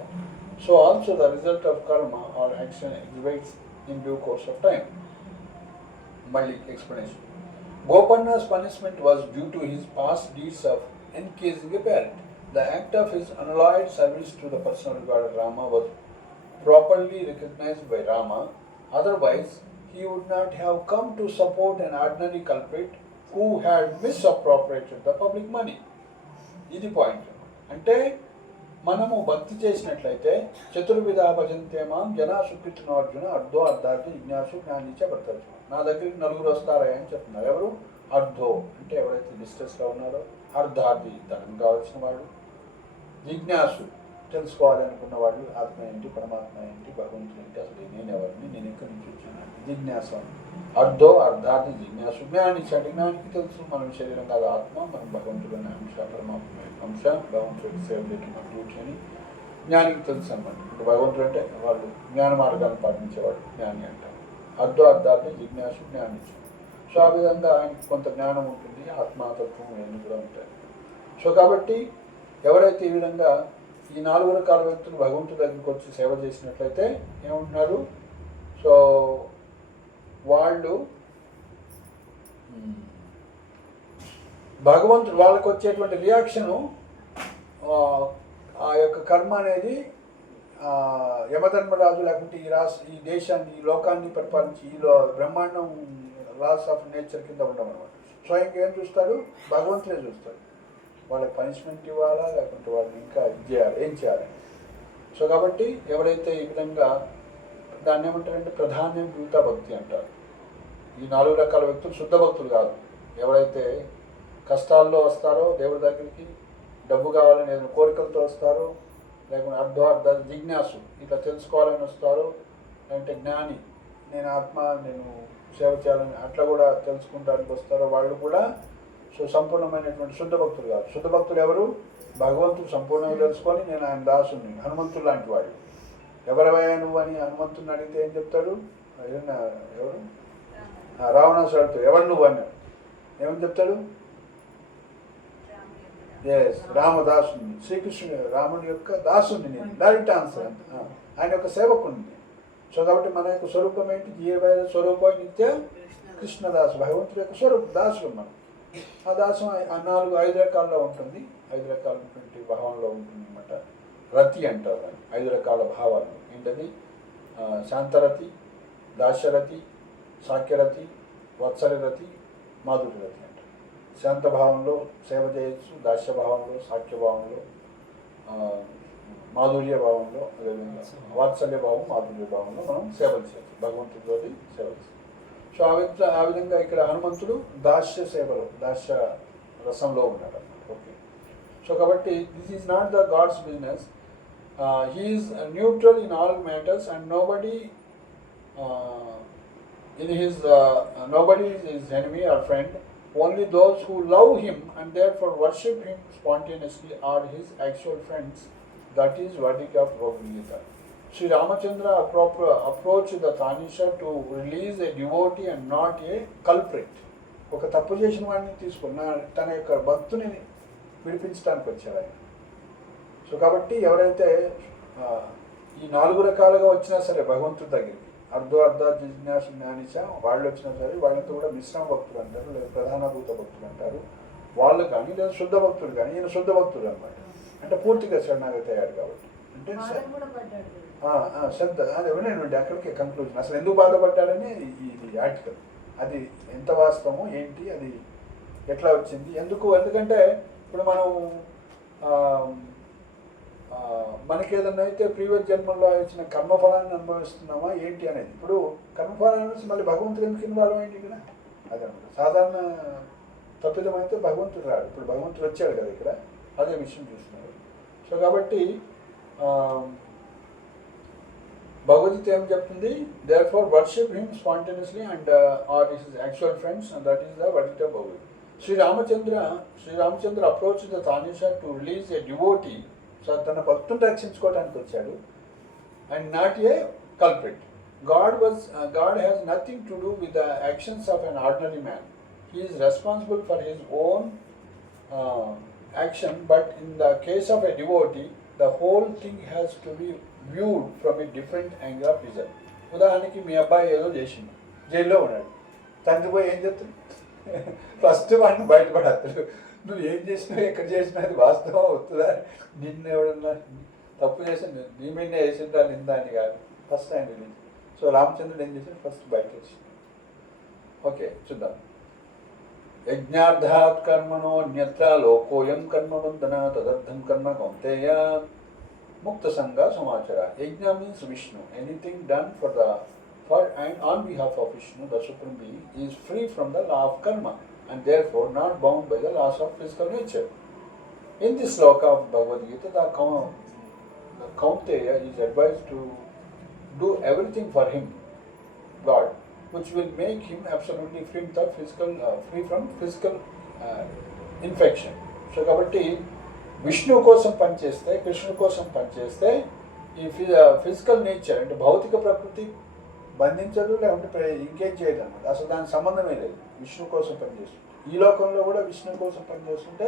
So also the result of karma or action exhibits in due course of time. Mali explanation. Gopanna's punishment was due to his past deeds of encasing a parrot. The act of his unalloyed service to the personal god Rama was properly recognized by Rama. Otherwise, he would not have come to support an ordinary culprit who had misappropriated the public money. ఇది point. అంటే మనము భక్తి చేసినట్లయితే చతుర్విధ భజంతేమాం జనా సుకృతినో అర్జున అర్ధో అర్ధార్థి జిజ్ఞాసు జ్ఞానించే భర్తలు. నా దగ్గరికి నలుగురు వస్తారా అని చెప్తున్నారు. ఎవరు? అర్ధో అంటే ఎవరైతే డిస్ట్రెస్లో ఉన్నారో, అర్ధార్థి ధనం కావాల్సిన వాడు, జిజ్ఞాసు తెలుసుకోవాలి అనుకున్న వాళ్ళు, ఆత్మ ఏంటి, పరమాత్మ ఏంటి, భగవంతుడు ఏంటి, అసలు నేను ఎవరిని, నేను ఎక్కడి నుంచి వచ్చాను, జిజ్ఞాస. అర్ధో అర్ధార్థి జిజ్ఞాసు. జ్ఞానించి అంటే జ్ఞానికి తెలుసు మనం శరీరం కాదు ఆత్మ, మనం భగవంతుడు అనే అంశ, పరమాత్మ అంశ, భగవంతుడికి సేవ చేయడం మన డ్యూటీ అని జ్ఞానికి తెలుసు అనమాట. ఇప్పుడు భగవంతుడు అంటే వాళ్ళు జ్ఞాన మార్గాన్ని పాటించేవాడు జ్ఞాని అంటారు. అర్ధో అర్ధార్థి జిజ్ఞాసు, జ్ఞానించు. సో ఆ విధంగా ఆయనకి కొంత జ్ఞానం ఉంటుంది, ఆత్మాతత్వం ఇవన్నీ కూడా ఉంటాయి. సో కాబట్టి ఎవరైతే ఈ విధంగా ఈ 4 రకాల వ్యక్తులు భగవంతుడి దగ్గరికి వచ్చి సేవ చేసినట్లయితే ఏమంటున్నారు, సో వాళ్ళు భగవంతుడు వాళ్ళకి వచ్చేటువంటి రియాక్షను ఆ యొక్క కర్మ అనేది యమధర్మరాజు లేకుంటే ఈ దేశాన్ని, ఈ లోకాన్ని పరిపాలించి బ్రహ్మాండం లాస్ ఆఫ్ నేచర్ కింద ఉండమన్నమాట. స్వయంగా ఏం చూస్తాడు? భగవంతుడే చూస్తాడు. వాళ్ళకి పనిష్మెంట్ ఇవ్వాలా లేకుంటే వాళ్ళని ఇంకా ఏం చేయాలి. సో కాబట్టి ఎవరైతే ఈ విధంగా దాన్ని ఏమంటారంటే ప్రధాన భూత భక్తి అంటారు. ఈ 4 రకాల వ్యక్తులు శుద్ధ భక్తులు కాదు. ఎవరైతే కష్టాల్లో వస్తారో దేవుడి దగ్గరికి, డబ్బు కావాలని ఏదైనా కోరికలతో వస్తారో, లేకుంటే అర్ధ జిజ్ఞాసు ఇట్లా తెలుసుకోవాలని వస్తారో, లేదంటే జ్ఞాని నేను ఆత్మ నేను సేవ చేయాలని అట్లా కూడా తెలుసుకుంటానికి వస్తారో వాళ్ళు కూడా సో సంపూర్ణమైనటువంటి శుద్ధ భక్తులు కాదు. శుద్ధ భక్తులు ఎవరు? భగవంతుడు సంపూర్ణంగా తెలుసుకొని నేను ఆయన దాసుని, హనుమంతుడు లాంటి వాడు. ఎవరవయ్యా నువ్వు అని హనుమంతుడిని అడిగితే ఏం చెప్తాడు? ఎవరు? రావణాసురుడితో ఎవరు నువ్వు అన్నాడు. ఏమని చెప్తాడు? రామదాసుని, శ్రీకృష్ణుడు రాముడి యొక్క దాసుని, నేను డైరెక్ట్ ఆన్సర్. ఆయన యొక్క సేవకుడిని. సో కాబట్టి మన యొక్క స్వరూపం ఏంటి? జీవైన స్వరూపం నిత్య కృష్ణదాసు, భగవంతుడి యొక్క దాసుడు మనం. ఆ దాసం ఐదు రకాల్లో ఉంటుంది, 5 రకాలైనటువంటి భావంలో ఉంటుంది అనమాట. రతి అంటారు దాన్ని, 5 రకాల భావాలు ఏంటది? శాంతరతి, దాశరతి, సాక్యరతి, వత్సరరతి, మాధుర్యరతి అంటారు. శాంత భావంలో సేవ చేయొచ్చు, దాస్య భావంలో, సాక్య భావంలో, మాధుర్య భావంలో, అదేవిధంగా వాత్సల్య భావం, మాధుర్య భావంలో మనం సేవలు చేయొచ్చు, భగవంతుడితో సేవలు చేయొచ్చు. సో ఆ విధంగా ఇక్కడ హనుమంతుడు దాస్య సేవలో, దాస్య రసంలో ఉన్నాడు. ఓకే, సో కాబట్టి this is not the God's business. He is neutral in all matters and nobody nobody is his enemy or friend. Only those who love him and therefore worship him spontaneously are his actual friends. That is Vadika Prabhupada. Sri Ramachandra approached the Tanisha to release a devotee and not a culprit. ఒక తప్పు చేసిన వాడిని తీసుకున్న తన యొక్క భక్తుని విడిపించడానికి వచ్చాడు ఆయన. సో కాబట్టి ఎవరైతే ఈ 4 రకాలుగా వచ్చినా సరే భగవంతుడి దగ్గరికి, అర్ధ జిజ్ఞాస జ్ఞానిచ వాళ్ళు వచ్చినా సరే వాళ్ళంతా కూడా మిశ్రమ భక్తులు అంటారు, లేదా ప్రధానభూత భక్తులు అంటారు వాళ్ళు కానీ, లేదా శుద్ధ భక్తులు కానీ. ఈయన శుద్ధ భక్తులు అనమాట, అంటే పూర్తిగా శరణాగతి అయ్యాడు కాబట్టి. అంటే శ్రద్ధ అది వినండి, అక్కడికే కంక్లూజన్. అసలు ఎందుకు బాధపడ్డాడని ఇది ఆర్టికల్, అది ఎంత వాస్తవము ఏంటి, అది ఎట్లా వచ్చింది, ఎందుకంటే ఇప్పుడు మనం మనకి ఏదన్నా అయితే ప్రీవియస్ జన్మల్లో ఇచ్చిన కర్మఫలాన్ని అనుభవిస్తున్నామా ఏంటి అనేది. ఇప్పుడు కర్మఫలాన్ని మళ్ళీ భగవంతుడు ఎందుకు ఇన్వాల్వ్ అయింది ఇక్కడ, అదనమాట. సాధారణ తప్పిదం అయితే భగవంతుడు రాడు, ఇప్పుడు భగవంతుడు వచ్చాడు కదా ఇక్కడ, అదే విషయం చూస్తున్నారు. సో కాబట్టి భగవద్గీత ఏం చెప్తుంది? therefore worship him spontaneously and are his actual friends, and that is the Vadita Bhagavad. Sri Ramachandra approached the Tanisha to release a devotee. So తన భక్తుని రక్షించుకోవడానికి వచ్చాడు, and not a culprit. God has nothing to do with the actions of an ordinary man. He is responsible for his own action, but in the case of a devotee, the whole thing has to be viewed from a different angle of result. ఉదాహరణకి మీ అబ్బాయి ఏదో చేసిండు, జైల్లో ఉన్నాడు, తండ్రి పోయి ఏం చేస్తాడు? ఫస్ట్ వాడిని బయటపడతాడు. నువ్వు ఏం చేసినావు, ఎక్కడ చేసినా అది వాస్తవం అవుతుందా, నిన్ను ఎవడన్నా తప్పు చేసి నీ మీద వేసిందా నిందా అని కాదు, ఫస్ట్ ఆయన రిలీజ్. సో రామచంద్రుడు ఏం చేశాడు? ఫస్ట్ బయటకు వచ్చి. ఓకే, చూద్దాం. యజ్ఞార్థాత్ కర్మణో అన్యత్ర లోకోయం కర్మబంధన తదర్థం కర్మ కౌంతేయ ముక్త సంగ సమాచార. యజ్ఞ means Vishnu. Anything done for and on behalf of Vishnu, the Supreme Being, is free from the law of karma and therefore not bound by the laws of physical nature. In this sloka of Bhagavad Gita, the Kaunteya is advised to do everything for him, God, which will make him absolutely free from physical infection. So కాబట్టి విష్ణు కోసం పనిచేస్తే, కృష్ణు కోసం పనిచేస్తే ఈ physical nature అంటే భౌతిక ప్రకృతి బంధించదు, లేకుంటే ఇంకేం చేయదు అనమాట. అసలు దానికి సంబంధమే లేదు. విష్ణు కోసం పనిచేస్తుంది. ఈ లోకంలో కూడా విష్ణు కోసం పనిచేస్తుంటే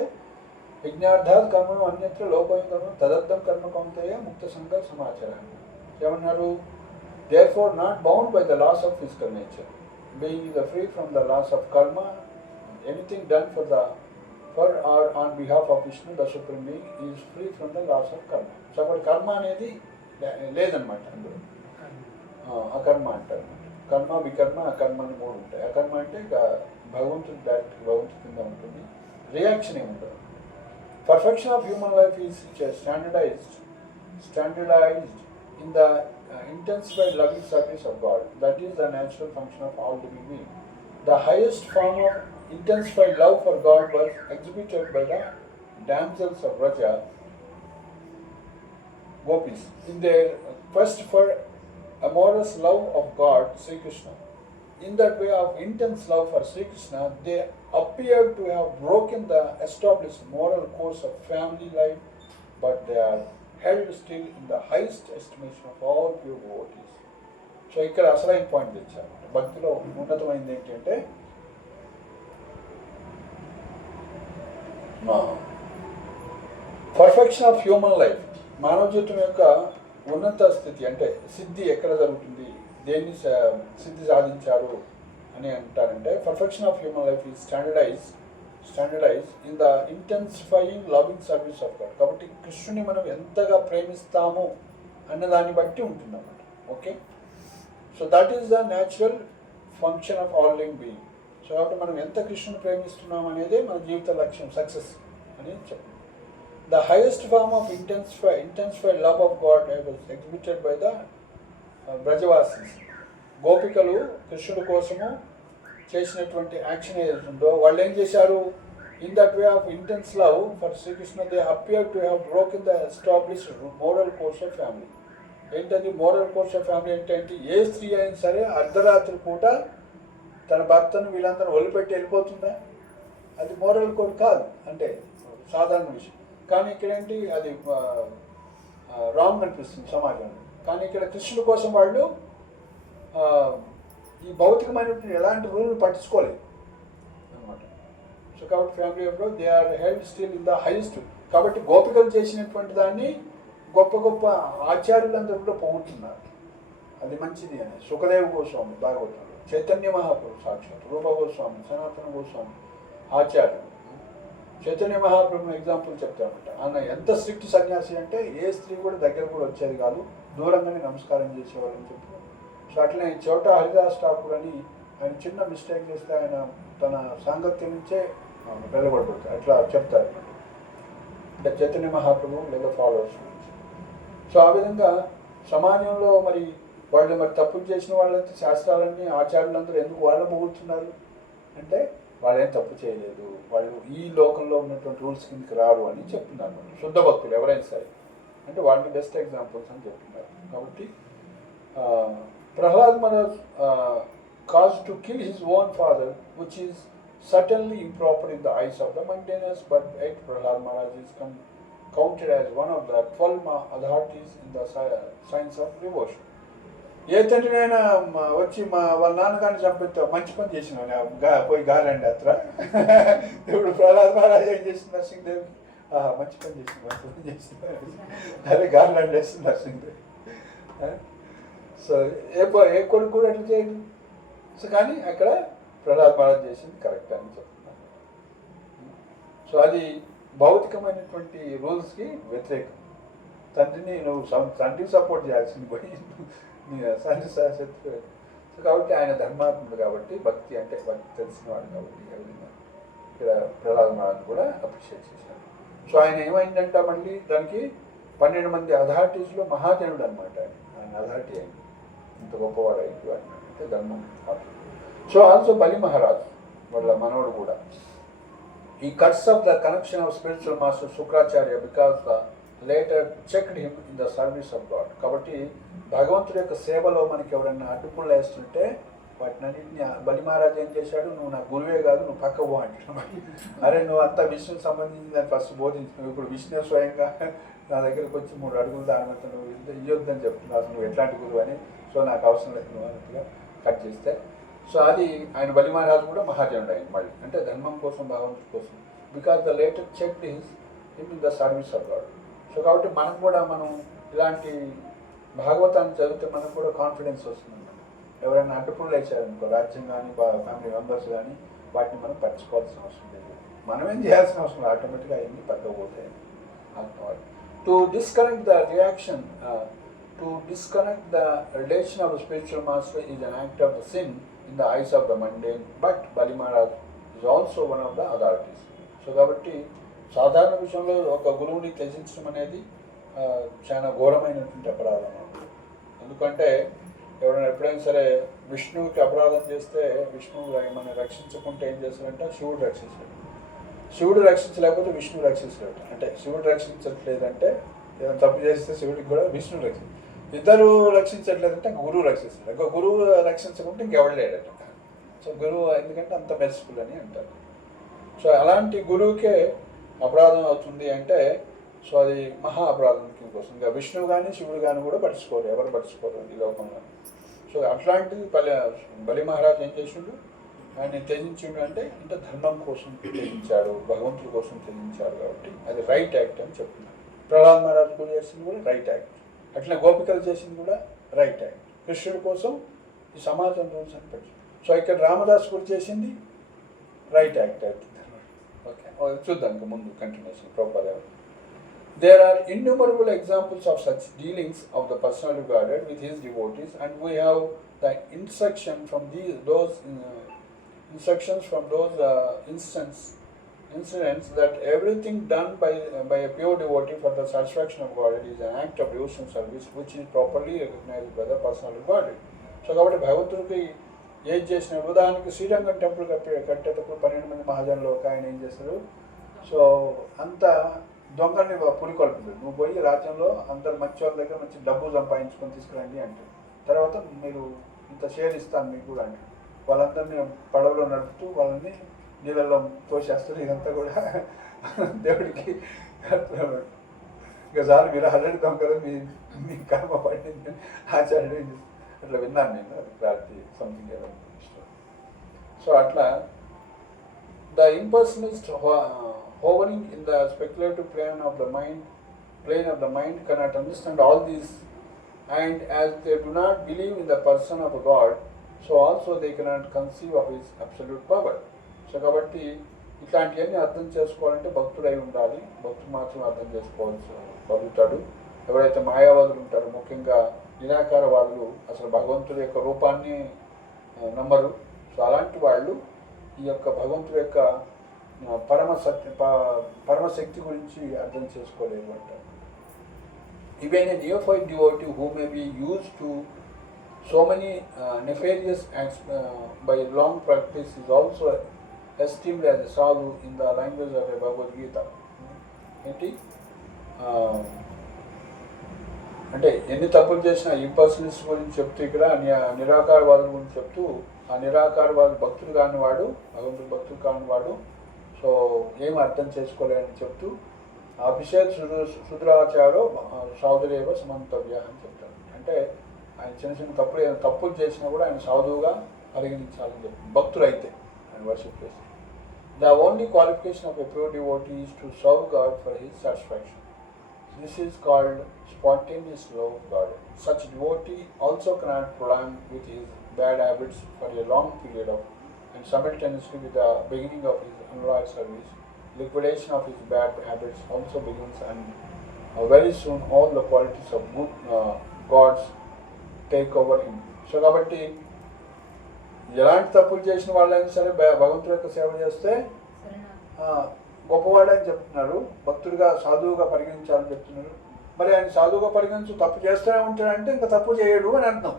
యజ్ఞార్థాత్ కర్మను అన్యత్ర లోకోయం కర్మ తదర్థం కర్మ కౌంతేయ ముక్త సంగ సమాచారం. ఏమన్నారు? therefore not bound by the laws of physical nature, being free from the laws of karma. Anything done for or on behalf of Vishnu, the Supreme Being, is free from the laws of karma. So అప్పుడు కర్మ అనేది లేదనమాట. అందులో అకర్మ అంటారు. కర్మ, వికర్మ, అకర్మ అని 3 ఉంటాయి. అకర్మ అంటే భగవంతుడి కింద ఉంటుంది, రియాక్షన్ ఏమి ఉండదు. Perfection of human life is standardized in the intensified loving service of God. That is the natural function of all living beings. The highest form of intensified love for God was exhibited by the damsels of Vraja, gopis, in their quest for amorous love of God, Sri Krishna. In that way of intense love for Sri Krishna, they appear to have broken the established moral course of family life, but they are held still in the highest estimation of all pure devotees. So ఇక్కడ అసలైన point తెచ్చారు. భక్తిలో ఉన్నతమైనది ఏంటంటే perfection of human life, మానవ జీవితం యొక్క ఉన్నత స్థితి అంటే సిద్ధి ఎక్కడ జరుగుతుంది, దేన్ని సిద్ధి సాధించారు అని అంటారంటే perfection of human life is standardized standardize in the intensifying loving service of God. కాబట్టి కృష్ణుని మనం ఎంతగా ప్రేమిస్తాము అన్న దాన్ని బట్టి ఉంటుందన్నమాట. Okay, so that is the natural function of all living being. So కాబట్టి మనం ఎంత కృష్ణుని ప్రేమిస్తున్నాం అనేదే మన జీవిత లక్ష్యం, సక్సెస్ అని చెప్పండి. The highest form of intensified love of God was exhibited by the Brajavasis. గోపికలు కృష్ణుడి కోసము చేసినటువంటి యాక్షన్ ఏదైతే ఉందో, వాళ్ళు ఏం చేశారు? In that way of intense love for Shri Krishna they appear to have broken the established moral course of family. ఏంటది మోరల్ కోర్స్ ఆఫ్ ఫ్యామిలీ ఏంటంటే, ఏ స్త్రీ అయినా సరే అర్ధరాత్రి పూట తన భర్తను వీళ్ళందరూ వదిలిపెట్టి వెళ్ళిపోతుందా? అది మోరల్ కోడ్ కాదు, అంటే సాధారణ విషయం. కానీ ఇక్కడేంటి, అది రాంగ్ అనిపిస్తుంది సమాజంలో. కానీ ఇక్కడ కృష్ణుడి కోసం వాళ్ళు ఈ భౌతికమైనటువంటి ఎలాంటి రూల్ని పట్టించుకోలేదు అనమాట. సో కాబట్టి family of they are held still in the highest. కాబట్టి గోపికలు చేసినటువంటి దాన్ని గొప్ప గొప్ప ఆచార్యులందరూ కూడా పొగుడుతున్నారు, అది మంచిది అని. సుఖదేవ గోస్వామి భాగవతంలో, చైతన్య మహాప్రభు సాక్షాత్, రూప గోస్వామి, సనాతన గోస్వామి ఆచార్యులు. చైతన్య మహాప్రభు ఎగ్జాంపుల్ చెప్తారన్నమాట. ఆయన ఎంత స్ట్రిక్ట్ సన్యాసి అంటే ఏ స్త్రీ కూడా దగ్గర కూడా వచ్చేది కాదు, దూరంగానే నమస్కారం చేసేవాళ్ళని చెప్పారు. సో అట్లనే చోట హరిదాస్ ఠాకూర్ అని ఆయన చిన్న మిస్టేక్ చేస్తే ఆయన తన సాంగత్యం నుంచే వెళ్ళబడిపోతారు, అట్లా చెప్తారు అంటే చైతన్య మహాప్రభు లేదా ఫాలోవర్స్ గురించి. సో ఆ విధంగా సమాజంలో మరి వాళ్ళు మరి తప్పులు చేసిన వాళ్ళంతా శాస్త్రాలన్నీ ఆచార్యులందరూ ఎందుకు వాళ్ళు పొగుడుతున్నారు అంటే, వాళ్ళు ఏం తప్పు చేయలేదు, వాళ్ళు ఈ లోకంలో ఉన్నటువంటి రూల్స్ కిందకి రారు అని చెప్తున్నారు. శుద్ధ భక్తులు ఎవరైనా సరే అంటే వాళ్ళని బెస్ట్ ఎగ్జాంపుల్స్ అని చెప్తున్నారు. కాబట్టి Prahlad Maharaj caused to kill his own father, which is certainly improper in the eyes of the maintainers, but yet Prahlad Maharaj is counted as one of the 12 authorities in the science of devotion. ఏ తండ్రినైనా వచ్చి వాళ్ళ నాన్నగారిని చంపితే మంచి పని చేసిన పోయి గాలండి అత్ర. ఇప్పుడు ప్రహ్లాద్ మహారాజ్ ఏం చేసింది నరసింహదేవి? మంచి పని చేసింది, అదే గార్లాండ్ వేస్తుంది నరసింహదేవి. సో ఏ కొడుకు కూడా అట్లా చేయదు. సో కానీ అక్కడ ప్రహ్లాద్ మహారాజ్ చేసింది కరెక్ట్ అని చెప్తున్నాను. సో అది భౌతికమైనటువంటి రూల్స్కి వ్యతిరేకం. తండ్రిని నువ్వు తండ్రికి సపోర్ట్ చేయాల్సింది పోయి తండ్రి శత్రువు. సో కాబట్టి ఆయన ధర్మాత్ముడు కాబట్టి, భక్తి అంటే భక్తి తెలిసినవాడు కాబట్టి ఇక్కడ ప్రహ్లాద్ మహారాజ్ కూడా అప్రిషియేట్ చేశారు. సో ఆయన ఏమైందంట, మళ్ళీ దానికి 12 మంది అథారిటీస్లో మహాజనుడు అనమాట. ఆయన అథారిటీ అయింది, ఇంత గొప్పవాడు అయింది అంటే ధర్మం. సో ఆల్సో బలి మహారాజ్ వాళ్ళ మనోడు కూడా ఈ cuts off the connection of spiritual master Shukracharya because the later checked him in the service of God. కాబట్టి భగవంతుడి యొక్క సేవలో మనకి ఎవరైనా అడ్డుపులు వేస్తుంటే వాటినన్నింటినీ బలి మహారాజ్ ఏం చేశాడు, నువ్వు నా గురువే కాదు, నువ్వు పక్క పో అంటున్నావు. అరే నువ్వు అంతా విష్ణుకు సంబంధించి దాన్ని ఫస్ట్ బోధించు, ఇప్పుడు విష్ణు స్వయంగా నా దగ్గరికి వచ్చి 3 అడుగులు దానితో నువ్వు ఇయ్యొద్దని చెప్తున్నావు, నువ్వు ఎట్లాంటి గురువు అని. సో నాకు అవసరం లేదు నువ్వు అన్నట్టుగా కట్ చేస్తే. సో అది ఆయన బలి మహారాజు కూడా మహాజనుడు అయింది మళ్ళీ, అంటే ధర్మం కోసం, భగవంతుడి కోసం. Because the later checked his in the service of God. So కాబట్టి మనం కూడా ఇలాంటి భాగవతాన్ని చదివితే మనకు కూడా కాన్ఫిడెన్స్ వస్తుంది. ఎవరైనా అడ్డుపులు వేసారనుకో, రాజ్యం కానీ ఫ్యామిలీ మెంబర్స్ కానీ, వాటిని మనం పట్టించుకోవాల్సిన అవసరం లేదు. మనం ఏం చేయాల్సిన అవసరం లేదు, ఆటోమేటిక్గా అవన్నీ పక్కకపోతాయి. To disconnect the reaction to disconnect the relation of the spiritual master is an act of the sin in the eyes of the mundane, but Bali Maharaj is also one of the authorities. So కాబట్టి సాధారణ విషయంలో ఒక గురువుని త్యజించడం అనేది చాలా ఘోరమైనటువంటి అపరాధం. ఎందుకంటే ఎవరైనా ఎప్పుడైనా సరే విష్ణువుకి అపరాధం చేస్తే విష్ణువు మనం రక్షించకుంటే ఏం చేస్తారంటే శివుడు రక్షించాడు. శివుడు రక్షించలేకపోతే విష్ణువు రక్షించలేడు. అంటే శివుడు రక్షించట్లేదంటే ఏదైనా తప్పు చేస్తే శివుడికి కూడా విష్ణువు రక్షించాడు. ఇద్దరు రక్షించట్లేదంటే గురువు రక్షిస్తాడు. ఇంకో గురువు రక్షించకుంటే ఇంకెవడు లేడట. సో గురువు ఎందుకంటే అంత మెర్సిఫుల్ అని అంటారు. సో అలాంటి గురువుకే అపరాధం అవుతుంది అంటే సో అది మహా అపరాధం కిందకి వస్తుంది. ఇంకా విష్ణువు కానీ శివుడు కానీ కూడా పట్టించుకోరు, ఎవరు పట్టించుకోరు ఈ లోకంలో. సో అట్లాంటిది బలి మహారాజ్ ఏం చేసిండు, ఆయన త్యజించిండు అంటే ధర్మం కోసం త్యజించాడు, భగవంతుడి కోసం త్యజించాడు. కాబట్టి అది రైట్ యాక్ట్ అని చెప్తున్నాడు. ప్రహ్లాద్ మహారాజ్ కూడా చేసింది కూడా రైట్ యాక్ట్, అట్లా గోపికలు చేసింది కూడా రైట్ యాక్ట్. కృష్ణుడి కోసం ఈ సమాజం రూల్స్ అని పెట్టారు. సో ఇక్కడ రామదాస్ కూడా చేసింది రైట్ యాక్ట్ అవుతుంది. ఓకే చూద్దాం ఇంకా ముందు continuation proper. There are innumerable examples of such dealings of the personality Godhead with his devotees, and we have the instruction from those instructions from those incidents that everything done by a pure devotee for the satisfaction of Godhead is an act of devotional service which is properly recognized by the personality Godhead. So కాబట్టి భగవంతుడికి ఏం చేసిన ఉదాహరణకి Srirangam temple కట్టేటప్పుడు 12 మంది మహాజనులు ఒక ఆయన ఏం చేస్తారు, సో అంత దొంగల్ని పులికొల్పుతాడు, నువ్వు పోయి రాజ్యంలో అందరు మంచి వాళ్ళ దగ్గర మంచి డబ్బు సంపాదించుకొని తీసుకురండి అంటే, తర్వాత మీరు ఇంత షేర్ ఇస్తాను మీకు కూడా అంటే, వాళ్ళందరినీ పడవలో నడుపుతూ వాళ్ళని నీళ్ళలో తోసేస్తారు. ఇదంతా కూడా దేవుడికి ఇక చాలు మీరు ఆల్రెడీ దొంగలు మీ కర్మ పడింది ఆచార్యుడు అట్లా విన్నాను నేను, అది క్లారిటీ సంథింగ్ ఏదో. సో అట్లా the ఇంపర్సనలిస్ట్ hovering in the speculative plane of the mind cannot understand all these, and as they do not believe in the person of a God, so also they cannot conceive of his absolute power. So కాబట్టి ఇట్లాంటివన్నీ అర్థం చేసుకోవాలంటే భక్తుడై ఉండాలి, భక్తుడు మాత్రం అర్థం చేసుకోగలుగుతాడు. ఎవరైతే మాయావాదులు ఉంటారో, ముఖ్యంగా నిరాకారవాదులు అసలు భగవంతుడి యొక్క రూపాన్ని నమ్మరు. సో అలాంటి వాళ్ళు ఈ యొక్క భగవంతుడి యొక్క పరమశక్తి గురించి అర్థం చేసుకోలేరు అంటారు. Even a neophyte devotee who may be used to so many nefarious acts by long practice is also esteemed as a sadhu in the language of a Bhagavad Gita. ఏంటి అంటే ఎన్ని తప్పులు చేసినా ఇంపర్సనలిస్ట్ గురించి చెప్తూ ఇక్కడ నిరాకారవాదుల గురించి చెప్తూ, ఆ నిరాకారవాదు భక్తుడు కానివాడు, భగవంతుడు భక్తుడు కానివాడు, సో ఏం అర్థం చేసుకోలేని చెప్తూ అభిషేక్ శుద్రాచారో సాధురేవ సమంతవ్య అని చెప్తారు. అంటే ఆయన చిన్న చిన్న తప్పులు చేసినా కూడా ఆయన సాధువుగా పరిగణించాలని చెప్పి భక్తులు అయితే ఆయన వర్షిప్ చేసి. The only qualification of a pure devotee is to serve God for his satisfaction. This is called spontaneous love of God. Such devotee also cannot prolong with his bad habits for a long period of, and simultaneously with the beginning of his unloyal service, liquidation of his bad habits also begins, and very soon all the qualities of good gods take over him. So కాబట్టి ఎలాంటి తప్పులు చేసిన వాళ్ళైనా సరే భగవంతుడి యొక్క సేవ చేస్తే గొప్పవాడని చెప్తున్నారు, భక్తుడిగా సాధువుగా పరిగణించాలని చెప్తున్నారు. మరి ఆయన సాధువుగా పరిగణించు తప్పు చేస్తూనే ఉంటాడంటే ఇంకా తప్పు చేయడు అని అర్థం.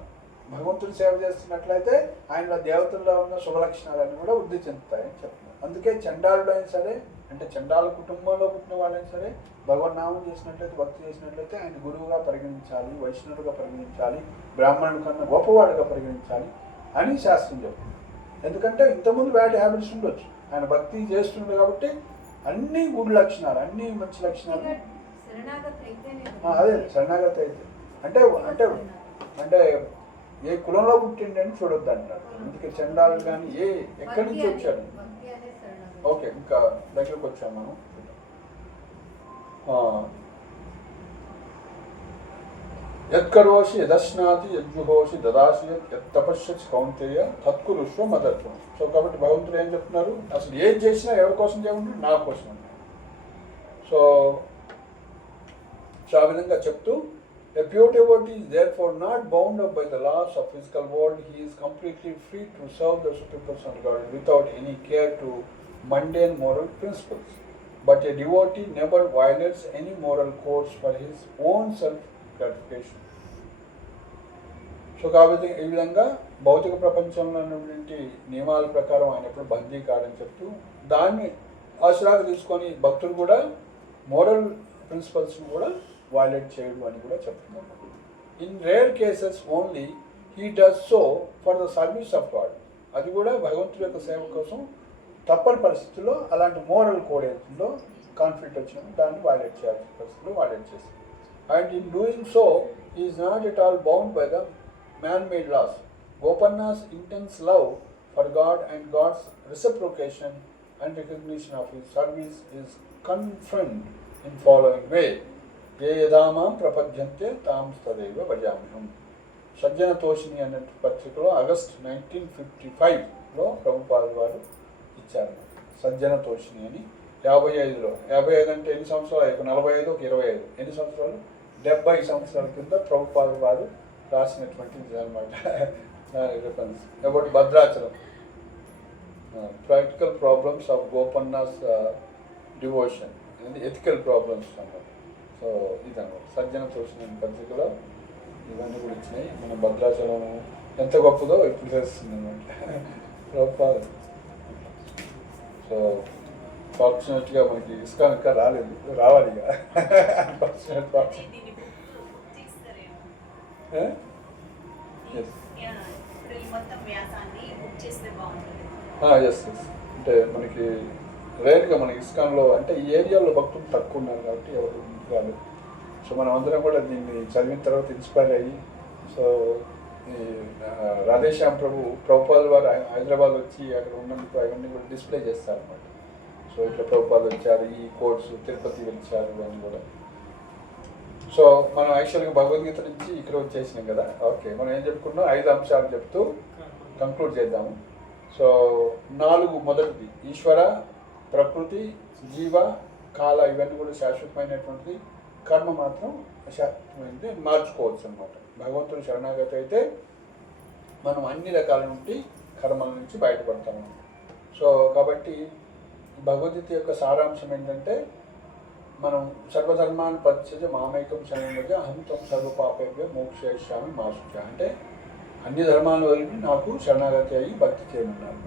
భగవంతుడి సేవ చేస్తున్నట్లయితే ఆయనలో దేవతల్లో ఉన్న శుభలక్షణాలన్నీ కూడా వృద్ధి చెందుతాయని చెప్తున్నారు. అందుకే చండాలుడు అయినా సరే, అంటే చండాల కుటుంబంలో పుట్టిన వాళ్ళైనా సరే భగవన్నామం చేసినట్లయితే, భక్తి చేసినట్లయితే ఆయన గురువుగా పరిగణించాలి, వైష్ణవుడిగా పరిగణించాలి, బ్రాహ్మణుల కన్నా గొప్పవాడుగా పరిగణించాలి అని శాస్త్రం చెప్తుంది. ఎందుకంటే ఇంతకుముందు బ్యాడ్ హ్యాబిట్స్ ఉండొచ్చు, ఆయన భక్తి చేస్తుండే కాబట్టి అన్ని గుడ్ లక్షణాలు, అన్ని మంచి లక్షణాలు. అదే శరణాగతి అయితే అంటే అంటే అంటే ఏ కులంలో పుట్టిండని చూడొద్దు అంటారు. అందుకే చండాలు కానీ ఎక్కడి నుంచి వచ్చాడు. ఓకే, ఇంకా దగ్గరకు వచ్చాము మనం. యత్కరోషి యదశ్నాతి యజ్జుహోషి దదాసి యత్తపశ్యతి కౌంతేయ తత్కురుష్వ మదత్వం. సో కాబట్టి భగవంతుడు ఏం చెప్తున్నారు, అసలు ఏం చేసినా ఎవరి కోసం చేయమంటారు, నా కోసం అన్నారు. సో ఆ విధంగా చెప్తూ, a pure devotee is therefore not bound up by the laws of physical world. He is completely free to serve the Supreme Personality of God without any care to mundane moral principles. But a devotee never violates any moral codes for his own self-gratification. So కాబట్టి ఈ విధంగా భౌతిక ప్రపంచంలో ఉన్నటువంటి నియమాల ప్రకారం ఆయన ఎప్పుడు బందీ కాడని చెప్తూ, దాన్ని ఆశ్రయాగా తీసుకొని భక్తులు కూడా మోరల్ ప్రిన్సిపల్స్ని కూడా వైలేట్ చేయడు అని కూడా చెప్తున్నాం. In rare cases only he does so for the service of God. అది కూడా భగవంతుడి యొక్క సేవ కోసం తప్పని పరిస్థితుల్లో అలాంటి మోరల్ కోడ్ ఏదో కాన్ఫ్లిక్ట్ వచ్చినప్పుడు దాన్ని వైలేట్ చేయాల్సిన పరిస్థితుల్లో వైలేట్ చేస్తుంది. And in doing so is not at all bound by the man-made laws. Gopanna's intense love for God and God's reciprocation and recognition of his service is confirmed in following way. Ye yadamam prapadyante tam tadeva bhajamiham. సజ్జన తోషిని అనే పత్రికలో August 1955లో ప్రభుపాదులు వారు ఇచ్చారు సజ్జన తోషిని అని. 55లో 55 అంటే ఎన్ని సంవత్సరాలు? ఒక 45 ఒక 25 ఎన్ని సంవత్సరాలు? 70 సంవత్సరాల కింద ప్రభుపాద వారు రాసినటువంటిది అనమాట. Reference about Bhadrachalam, practical problems of Gopanna's devotion and ethical problems అన్నమాట. సో ఇదన్నమాట సజ్జన సూచన పత్రికలో ఇవన్నీ కూడా ఇచ్చినాయి. మన భద్రాచలం ఎంత గొప్పదో ఇప్పుడు తెలుస్తుంది అనమాట ప్రభుపాద. సో ఫార్చునేట్గా మనకి ఇస్కాన్ ఇంకా రాలేదు, రావాలి ఇక. ఎస్ అంటే మనకి రేర్గా మనకి ఇస్కాన్లో అంటే ఈ ఏరియాలో భక్తులు తక్కువ ఉన్నారు కాబట్టి ఎవరు రాలేదు. సో మనం అందరం కూడా దీన్ని చదివిన తర్వాత ఇన్స్పైర్ అయ్యి సో ఈ రాధేశ్యామ్ ప్రభుపాద వారు హైదరాబాద్ వచ్చి అక్కడ ఉన్నందుకు అవన్నీ కూడా డిస్ప్లే చేస్తారనమాట. సో ఇట్లా ప్రభుపాద వచ్చారు, ఈ కోర్సు తిరుపతి వచ్చారు ఇవన్నీ కూడా. సో మనం యాక్చువల్గా భగవద్గీత నుంచి ఇక్కడ వచ్చేసినాం కదా. ఓకే, మనం ఏం చెప్పుకున్నాం? 5 అంశాలు చెప్తూ కంక్లూడ్ చేద్దాము. సో 4 మొదటిది ఈశ్వర, ప్రకృతి, జీవ, కాల ఇవన్నీ కూడా శాశ్వతమైనటువంటిది. కర్మ మాత్రం అశాశ్వతమైనది, మార్చుకోవచ్చు అనమాట. భగవంతుడు శరణాగతి అయితే మనం అన్ని రకాల నుండి కర్మల నుంచి బయటపడతాము. సో కాబట్టి భగవద్గీత యొక్క సారాంశం ఏంటంటే మనం సర్వధర్మాన్ని పరిచయ మామైకం శరణంగా అహం తం సర్వపాపేభ్య మోక్షయిష్యామి మా శుచ అంటే అన్ని ధర్మాల వరకు నాకు శరణాగతి అయ్యి భక్తి చేయమన్నారు.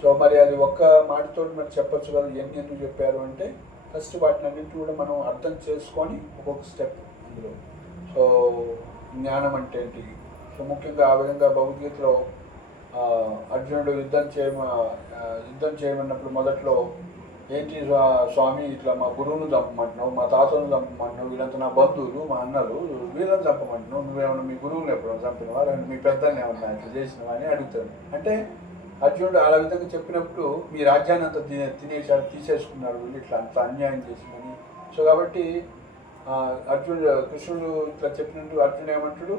సో మరి అది ఒక్క మాటతో మరి చెప్పచ్చు కదా. ఎందుకు చెప్పారు అంటే ఫస్ట్ వాటిని అన్నింటి కూడా మనం అర్థం చేసుకొని ఒక్కొక్క స్టెప్ అందులో. సో జ్ఞానం అంటే ఏంటి? సో ముఖ్యంగా ఆ విధంగా భగవద్గీతలో అర్జునుడు యుద్ధం చేయమన్నప్పుడు మొదట్లో ఏంటి స్వామి ఇట్లా మా గురువును చంపమంటున్నావు, మా తాతను చంపమంటున్నావు, వీళ్ళంతా నా బంధువులు మా అన్నలు, వీళ్ళని చంపమంటున్నావు, నువ్వేమన్నా మీ గురువుని ఎప్పుడైనా చంపినవా, మీ పెద్దల్ని ఏమన్నా ఇట్లా చేసినవా అని అడుగుతాడు. అంటే అర్జునుడు అలా విధంగా చెప్పినప్పుడు మీ రాజ్యాన్ని అంతా తినేసారు, తీసేసుకున్నారు, వీళ్ళు ఇట్లా అంత అన్యాయం చేసిందని. సో కాబట్టి కృష్ణుడు ఇట్లా చెప్పినట్టు అర్జునుడు ఏమంటాడు?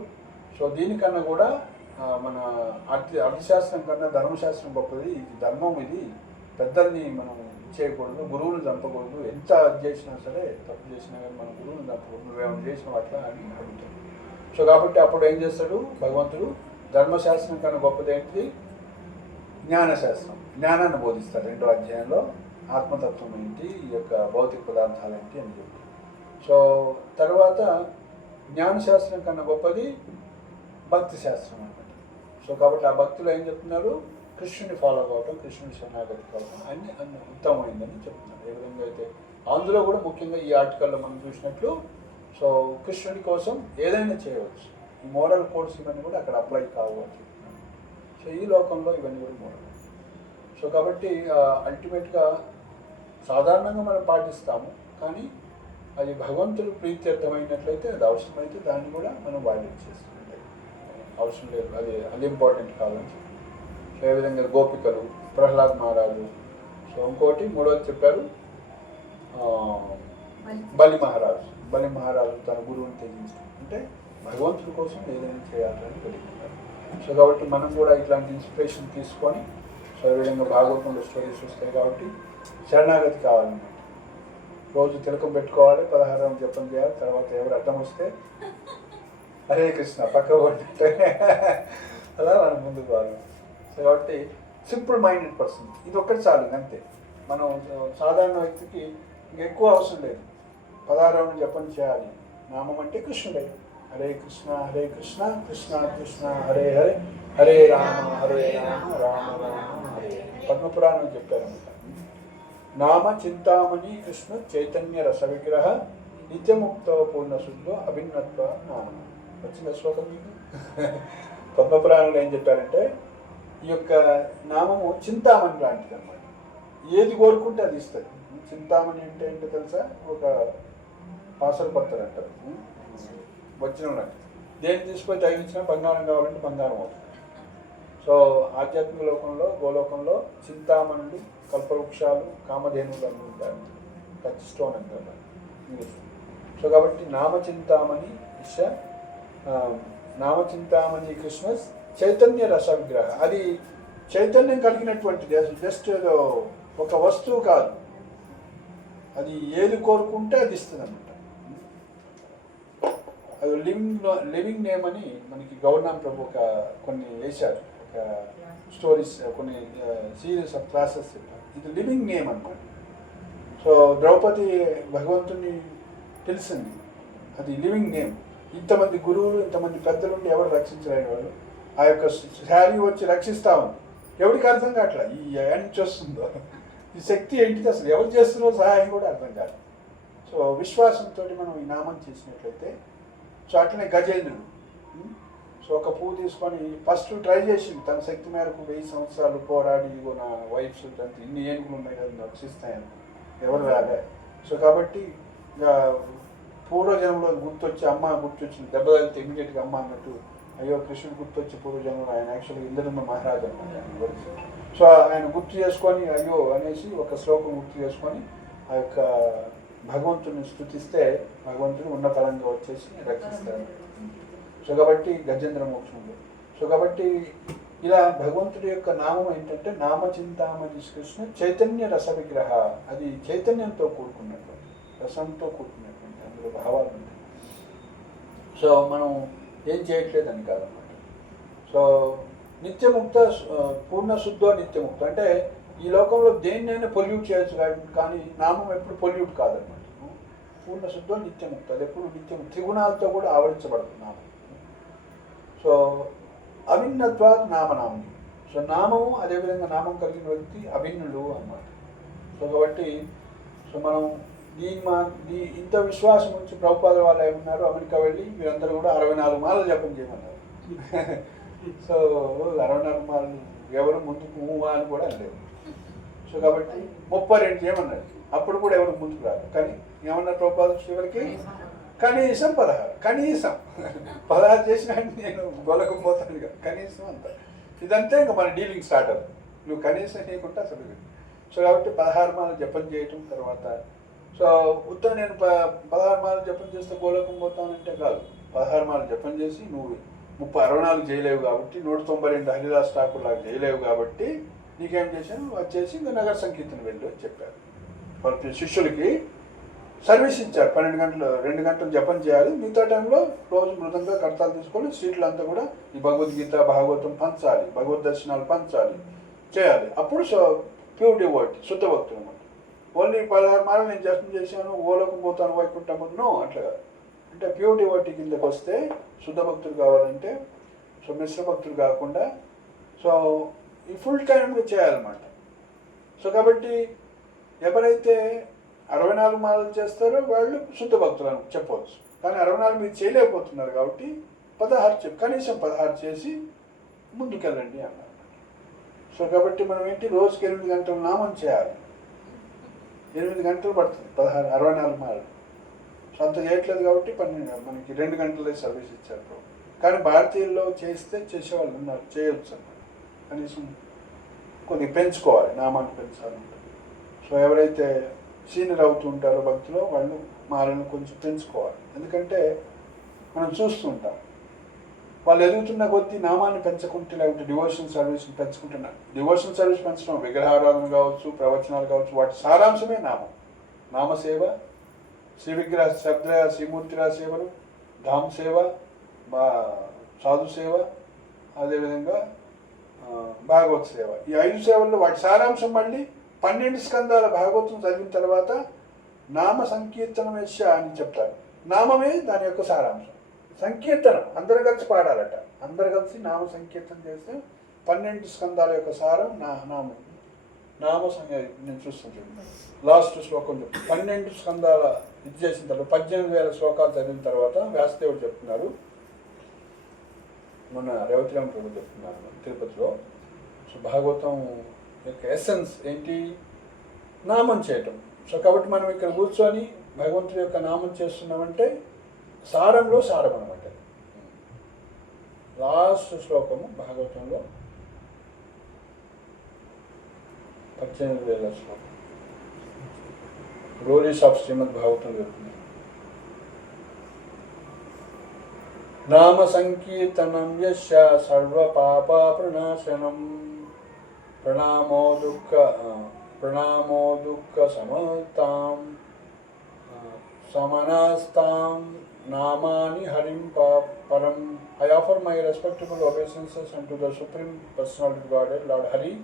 సో దీనికన్నా కూడా మన అర్థశాస్త్రం కన్నా ధర్మశాస్త్రం గొప్పది, ఇది ధర్మం, ఇది పెద్దల్ని మనం చేయకూడదు, గురువుని చంపకూడదు, ఎంత చేసినా సరే తప్పు చేసినా కానీ మనం గురువుని చంపకూడదు, నువ్వేమైనా చేసిన అట్లా అని అడుగుతాడు. సో కాబట్టి అప్పుడు ఏం చేస్తాడు భగవంతుడు? ధర్మశాస్త్రం కన్నా గొప్పది ఏంటిది? జ్ఞానశాస్త్రం, జ్ఞానాన్ని బోధిస్తాడు 2వ అధ్యాయంలో. ఆత్మతత్వం ఏంటి, ఈ యొక్క భౌతిక పదార్థాలు ఏంటి అని చెప్తాడు. సో తర్వాత జ్ఞానశాస్త్రం కన్నా గొప్పది భక్తి శాస్త్రం అన్నమాట. సో కాబట్టి ఆ భక్తులు ఏం చెప్తున్నారు? కృష్ణుని ఫాలో కావటం, కృష్ణుని శరణాగతి కావటం అన్ని ఉత్తమమైందని చెప్తున్నారు. ఏ విధంగా అయితే అందులో కూడా ముఖ్యంగా ఈ ఆర్టికల్లో మనం చూసినట్లు సో కృష్ణుడి కోసం ఏదైనా చేయవచ్చు, ఈ మోరల్ కోడ్స్ ఇవన్నీ కూడా అక్కడ అప్లై కావు అని చెప్తున్నాను. సో ఈ లోకంలో ఇవన్నీ కూడా మోరల్. సో కాబట్టి అల్టిమేట్గా సాధారణంగా మనం పాటిస్తాము, కానీ అది భగవంతుడు ప్రీత్యర్థమైనట్లయితే అది అవసరమైతే దాన్ని కూడా మనం వైలేట్ చేస్తాం. అవసరం లేదు, అది ఇంపార్టెంట్ కాదని చెప్పి. సో ఏ విధంగా గోపికలు, ప్రహ్లాద్ మహారాజు. సో ఇంకోటి 3వది చెప్పారు బలి మహారాజు తన గురువుని త్యజించారు. అంటే భగవంతుడి కోసం ఏదైనా చేయాలని పెట్టుకున్నారు. సో కాబట్టి మనం కూడా ఇట్లాంటి ఇన్స్పిరేషన్ తీసుకొని సో ఈ విధంగా భాగవతంలో స్టోరీస్ వస్తాయి కాబట్టి శరణాగతి కావాలన్నమాట. రోజు తిలకం పెట్టుకోవాలి, 16 జపం చేయాలి, తర్వాత ఎవరు అడ్డం వస్తే హరే కృష్ణ పక్క కొట్టే అలా మనం ముందుకు పోవాలి. సో కాబట్టి సింపుల్ మైండెడ్ పర్సన్ ఇది ఒక్కటి చాలు అంతే. మనం సాధారణ వ్యక్తికి ఇంకెక్కువ అవసరం లేదు. 16 జపం చేయాలి. నామం అంటే కృష్ణుడే. హరే కృష్ణ కృష్ణ కృష్ణ హరే హరే, హరే రామ రామ రామ హరే. పద్మపురాణం చెప్పారన్నమాట. నామ చింతామణి కృష్ణ చైతన్య రస విగ్రహ నిత్యముక్త పూర్ణ శుద్ధో అభిన్నత్వ నామ. వచ్చిన శ్లోకం మీకు పద్మపురాణంలో ఏం చెప్పారంటే ఈ యొక్క నామము చింతామణి లాంటిది అన్నమాట. ఏది కోరుకుంటే అది ఇస్తుంది. చింతామణి అంటే ఏంటో తెలుసా? ఒక పాసలు పత్తరు అంటారు, వజ్రం లాంటిది. దేన్ని తీసుకొని తగిలించినా బంగారం కావాలంటే బంగారం అవుతుంది. సో ఆధ్యాత్మిక లోకంలో గోలోకంలో చింతామణులు, కల్పవృక్షాలు, కామధేనువులు అన్నీ ఉంటారు. టచ్ స్టోన్ అంటారు ఇంగ్లీష్. సో కాబట్టి నామచింతామణి నామచింతామణి కృష్ణ చైతన్య రస విగ్రహ. అది చైతన్యం కలిగినటువంటిది, అది జస్ట్ ఒక వస్తువు కాదు. అది ఏది కోరుకుంటే అది ఇస్తుంది అనమాట. అది లివింగ్ నేమ్ అని మనకి గవర్నర్ ప్రభు కొన్ని వేశారు, ఒక స్టోరీస్, కొన్ని సీరీస్ ఆఫ్ క్లాసెస్. ఇది లివింగ్ నేమ్ అన్నమాట. సో ద్రౌపది భగవంతుని తెలిసింది, అది లివింగ్ నేమ్. ఇంతమంది గురువులు, ఇంతమంది పెద్దలుండి ఎవరు రక్షించలేని వాళ్ళు, ఆ యొక్క శారీ వచ్చి రక్షిస్తా ఉంది. ఎవరికి అర్థం కావట్లా ఈ నుంచి వస్తుందో, ఈ శక్తి ఏంటిది, అసలు ఎవరు చేస్తున్నారో సహాయం కూడా అర్థం కాదు. సో విశ్వాసంతో మనం ఈ నామం చేసినట్లయితే, సో అట్లనే గజేంద్రుడు, సో ఒక పువ్వు తీసుకొని ఫస్ట్ ట్రై చేసింది తన శక్తి మేరకు 1000 సంవత్సరాలు పోరాడి, ఇగో నా వైఫ్స్ అంతే ఇన్ని ఏనుగులు ఉన్నాయి కదా రక్షిస్తాయని, ఎవరు రాలే. సో కాబట్టి పూర్వజన్మలో గుర్తొచ్చి అమ్మ గుర్తొచ్చింది, దెబ్బ తగిలితే ఇమీడియట్గా అమ్మ అన్నట్టు, అయ్యో కృష్ణుడు గుర్తొచ్చి పూర్వజన్మలో ఆయన యాక్చువల్గా ఇంద్రుడు మహారాజు అన్నమాట. సో ఆయన గుర్తు చేసుకొని అయ్యో అనేసి ఒక శ్లోకం గుర్తు చేసుకొని ఆ యొక్క భగవంతుని స్తుతిస్తే భగవంతుడు ఉన్నతలంగా వచ్చేసి రక్షిస్తారు. సో కాబట్టి గజేంద్ర మోక్షంలో, సో కాబట్టి ఇలా భగవంతుడి యొక్క నామం ఏంటంటే నామచింతామణి కృష్ణ చైతన్య రస విగ్రహ. అది చైతన్యంతో కూడుకున్నటువంటి, రసంతో కూడుకున్నటువంటి అందులో భావాలు ఉంటాయి. సో మనం ఏం చేయట్లేదని కాదన్నమాట. సో నిత్యముక్త, పూర్ణ శుద్ధో నిత్యముక్త అంటే ఈ లోకంలో దేన్నైనా పొల్యూట్ చేయొచ్చు కానీ నామం ఎప్పుడు పొల్యూట్ కాదనమాట. పూర్ణ శుద్ధో నిత్యముక్త, అది ఎప్పుడు నిత్యం త్రిగుణాలతో కూడా ఆవరించబడుతుంది నామం. సో అభిన్నత్వాత్ నామనామని, సో నామము అదేవిధంగా నామం కలిగిన వ్యక్తి అభిన్నుడు అన్నమాట. సో కాబట్టి సో మనం ఇంత విశ్వాసం నుంచి ప్రభుపాద వాళ్ళు ఏమన్నారు, అమెరికా వెళ్ళి మీరందరూ కూడా 64 మాలలు జపం చేయమన్నారు. సో 64 మాలలు ఎవరు ముందుకు అని కూడా లేదు. సో కాబట్టి 32 చేయమన్నారు, అప్పుడు కూడా ఎవరు ముందుకు రాదు. కానీ ఏమన్నారు ప్రభుపాద చివరికి, కనీసం 16, కనీసం 16 చేసిన నేను గొలకపోతాను కదా, కనీసం అంత. ఇదంతా ఇంకా మన డీలింగ్ స్టార్ట్ అవుతుంది, నువ్వు కనీసం చేయకుండా అసలు. సో కాబట్టి 16 మాలలు జపం చేయటం తర్వాత, సో ఉత్తరం నేను 16 మాలలు జపం చేస్తే గోలోకం పోతానంటే కాదు, 16 మాలలు జపం చేసి నువ్వు 64 చేయలేవు కాబట్టి, 192 హరిదాస్ ఠాకూర్ లాగా చేయలేవు కాబట్టి నీకేం చేశాను, వచ్చేసి ఇంకా నగర సంకీర్తన వెళ్ళు అని చెప్పారు. వాళ్ళ శిష్యులకి సర్వీస్ ఇచ్చారు, 12 గంటలు 2 గంటలు జపం చేయాలి, మిగతా టైంలో రోజు మృదంగా కర్తాలు తీసుకొని స్ట్రీట్లంతా కూడా ఈ భగవద్గీత భాగవతం పంచాలి, భగవద్ దర్శనాలు పంచాలి చేయాలి. అప్పుడు సో ప్యూర్ డివోటీ, శుద్ధ భక్తులు అనమాట. ఓన్లీ 16 మాలలు నేను జపం చేశాను గోలోకం పోతాను వైకుంఠం నో, అట్లా కాదు. అంటే ప్యూర్ డివోటీ కిందకి వస్తే శుద్ధ భక్తులు కావాలంటే సో మిశ్ర భక్తులు కాకుండా సో ఈ ఫుల్ టైంగా చేయాలన్నమాట. సో కాబట్టి ఎవరైతే 64 మాలలు చేస్తారో వాళ్ళు శుద్ధ భక్తులు అని చెప్పవచ్చు. కానీ 64 మీరు చేయలేకపోతున్నారు కాబట్టి 16 కనీసం 16 చేసి ముందుకెళ్ళండి అన్నారు. సో కాబట్టి మనం ఏంటి, రోజుకి 8 గంటలు నామం చేయాలి. 8 గంటలు పడుతుంది 64 మాలలు. సో అంత చేయట్లేదు కాబట్టి 12 మనకి 2 గంటలే సర్వీస్ ఇచ్చారు. కానీ భారతీయుల్లో చేస్తే చేసేవాళ్ళు ఉన్నారు, చేయొచ్చు అన్నమాట. కనీసం కొన్ని పెంచుకోవాలి, నామాన్ని పెంచాలంటే. సో ఎవరైతే సీనియర్ అవుతూ ఉంటారో భక్తిలో వాళ్ళు మాలను కొంచెం పెంచుకోవాలి. ఎందుకంటే మనం చూస్తుంటాం వాళ్ళు ఎదుగుతున్న కొద్దీ నామాన్ని పెంచుకుంటే, లేకపోతే డివోషన్ సర్వీస్ని పెంచుకుంటున్నారు. డివోషన్ సర్వీస్ పెంచడం విగ్రహారాధన కావచ్చు, ప్రవచనాలు కావచ్చు, వాటి సారాంశమే నామం. నామసేవ, శ్రీ విగ్రహ శబ్ద శ్రీమూర్తిరాజ సేవలు, ధామ్ సేవ, సాధు సేవ, అదేవిధంగా భాగవత్ సేవ. ఈ 5 సేవల్లో వాటి సారాంశం మళ్ళీ 12 స్కందాల భాగవతం చదివిన తర్వాత నామ సంకీర్తనం యస్య అని చెప్తారు. నామమే దాని యొక్క సారాంశం. సంకీర్తనం అందరూ కలిసి పాడాలట, అందరు కలిసి నామ సంకీర్తన చేస్తే 12 స్కందాల యొక్క సారం నామం. నేను చూస్తుంటాను లాస్ట్ శ్లోకం చెప్తాను. 12 స్కందాల ఇది చేసిన తర్వాత 18,000 శ్లోకాలు చదివిన తర్వాత వ్యాసదేవుడు చెప్తున్నారు, మొన్న రేవతిరామ ప్రభు చెప్తున్నారు తిరుపతిలో. సో భాగవతం యొక్క ఎసెన్స్ ఏంటి, నామం చేయటం. సో కాబట్టి మనం ఇక్కడ కూర్చొని భగవంతుడి యొక్క నామం చేస్తున్నామంటే సారంలో సారం అనమాట. లాస్ట్ శ్లోకము భాగవతంలో 18,000 శ్లోకం, గ్లోరీస్ ఆఫ్ శ్రీమద్ భాగవతం చెప్తుంది. నామ సంకీర్తనం యస్య సర్వ పాప ప్రణాశనం ప్రణామో దుఃఖ సమతాం Samanastam Namani Harim Param. I offer my respectable obeisances unto the Supreme Personality of Godhead, Lord Hari,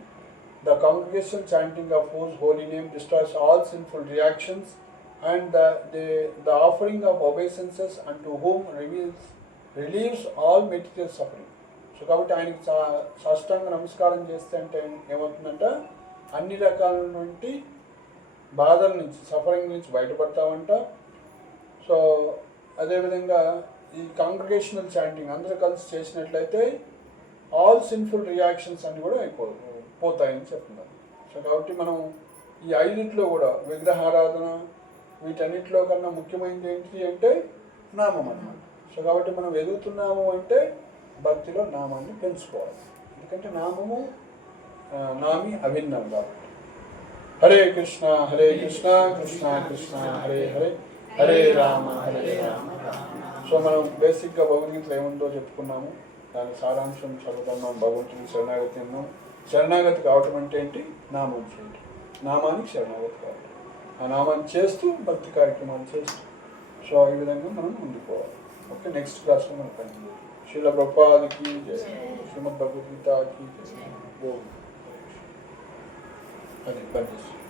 the congregational chanting of whose holy name destroys all sinful reactions, and the offering of obeisances unto whom relieves all material suffering. So కాబట్టి ఆయనకి సాష్టాంగ నమస్కారం చేస్తే అంటే ఏమవుతుందంటే అన్ని రకాలైనటువంటి బాధల నుంచి, సఫరింగ్ నుంచి బయటపడతామంట. సో అదేవిధంగా ఈ కాంగ్రిగేషనల్ చాంటింగ్ అందరూ కలిసి చేసినట్లయితే ఆల్ సిన్ఫుల్ రియాక్షన్స్ అన్ని కూడా పోతాయని చెప్తున్నారు. సో కాబట్టి మనం ఈ ఐదింట్లో కూడా విగ్రహారాధన వీటన్నిటిలో కన్నా ముఖ్యమైనది ఏంటి అంటే నామం అన్నమాట. సో కాబట్టి మనం ఎదుగుతున్నాము అంటే భక్తిలో నామాన్ని పెంచుకోవాలి. ఎందుకంటే నామము నామి అభిన్నం కాబట్టి. హరే కృష్ణ కృష్ణ కృష్ణ హరే హరే, హరే రామ సో మనం బేసిక్గా భగవద్గీతలో ఏముందో చెప్పుకున్నాము. దాని సారాంశం చదువుతాం. మనం భగవంతుని శరణాగతి ఉన్నాం. శరణాగతి కావటం అంటే ఏంటి? నామం చేయటం. నామానికి శరణాగతి కావటం, ఆ నామాన్ని చేస్తూ భక్తి కార్యక్రమాలు చేస్తూ. సో ఈ విధంగా మనం ముందుకోవాలి. ఓకే, నెక్స్ట్ క్లాస్లో మనం కంటిన్యూ. శ్రీల ప్రభుపాదికి జై, శ్రీమద్ భగవద్గీతకి జై. అది పనిచేస్తుంది.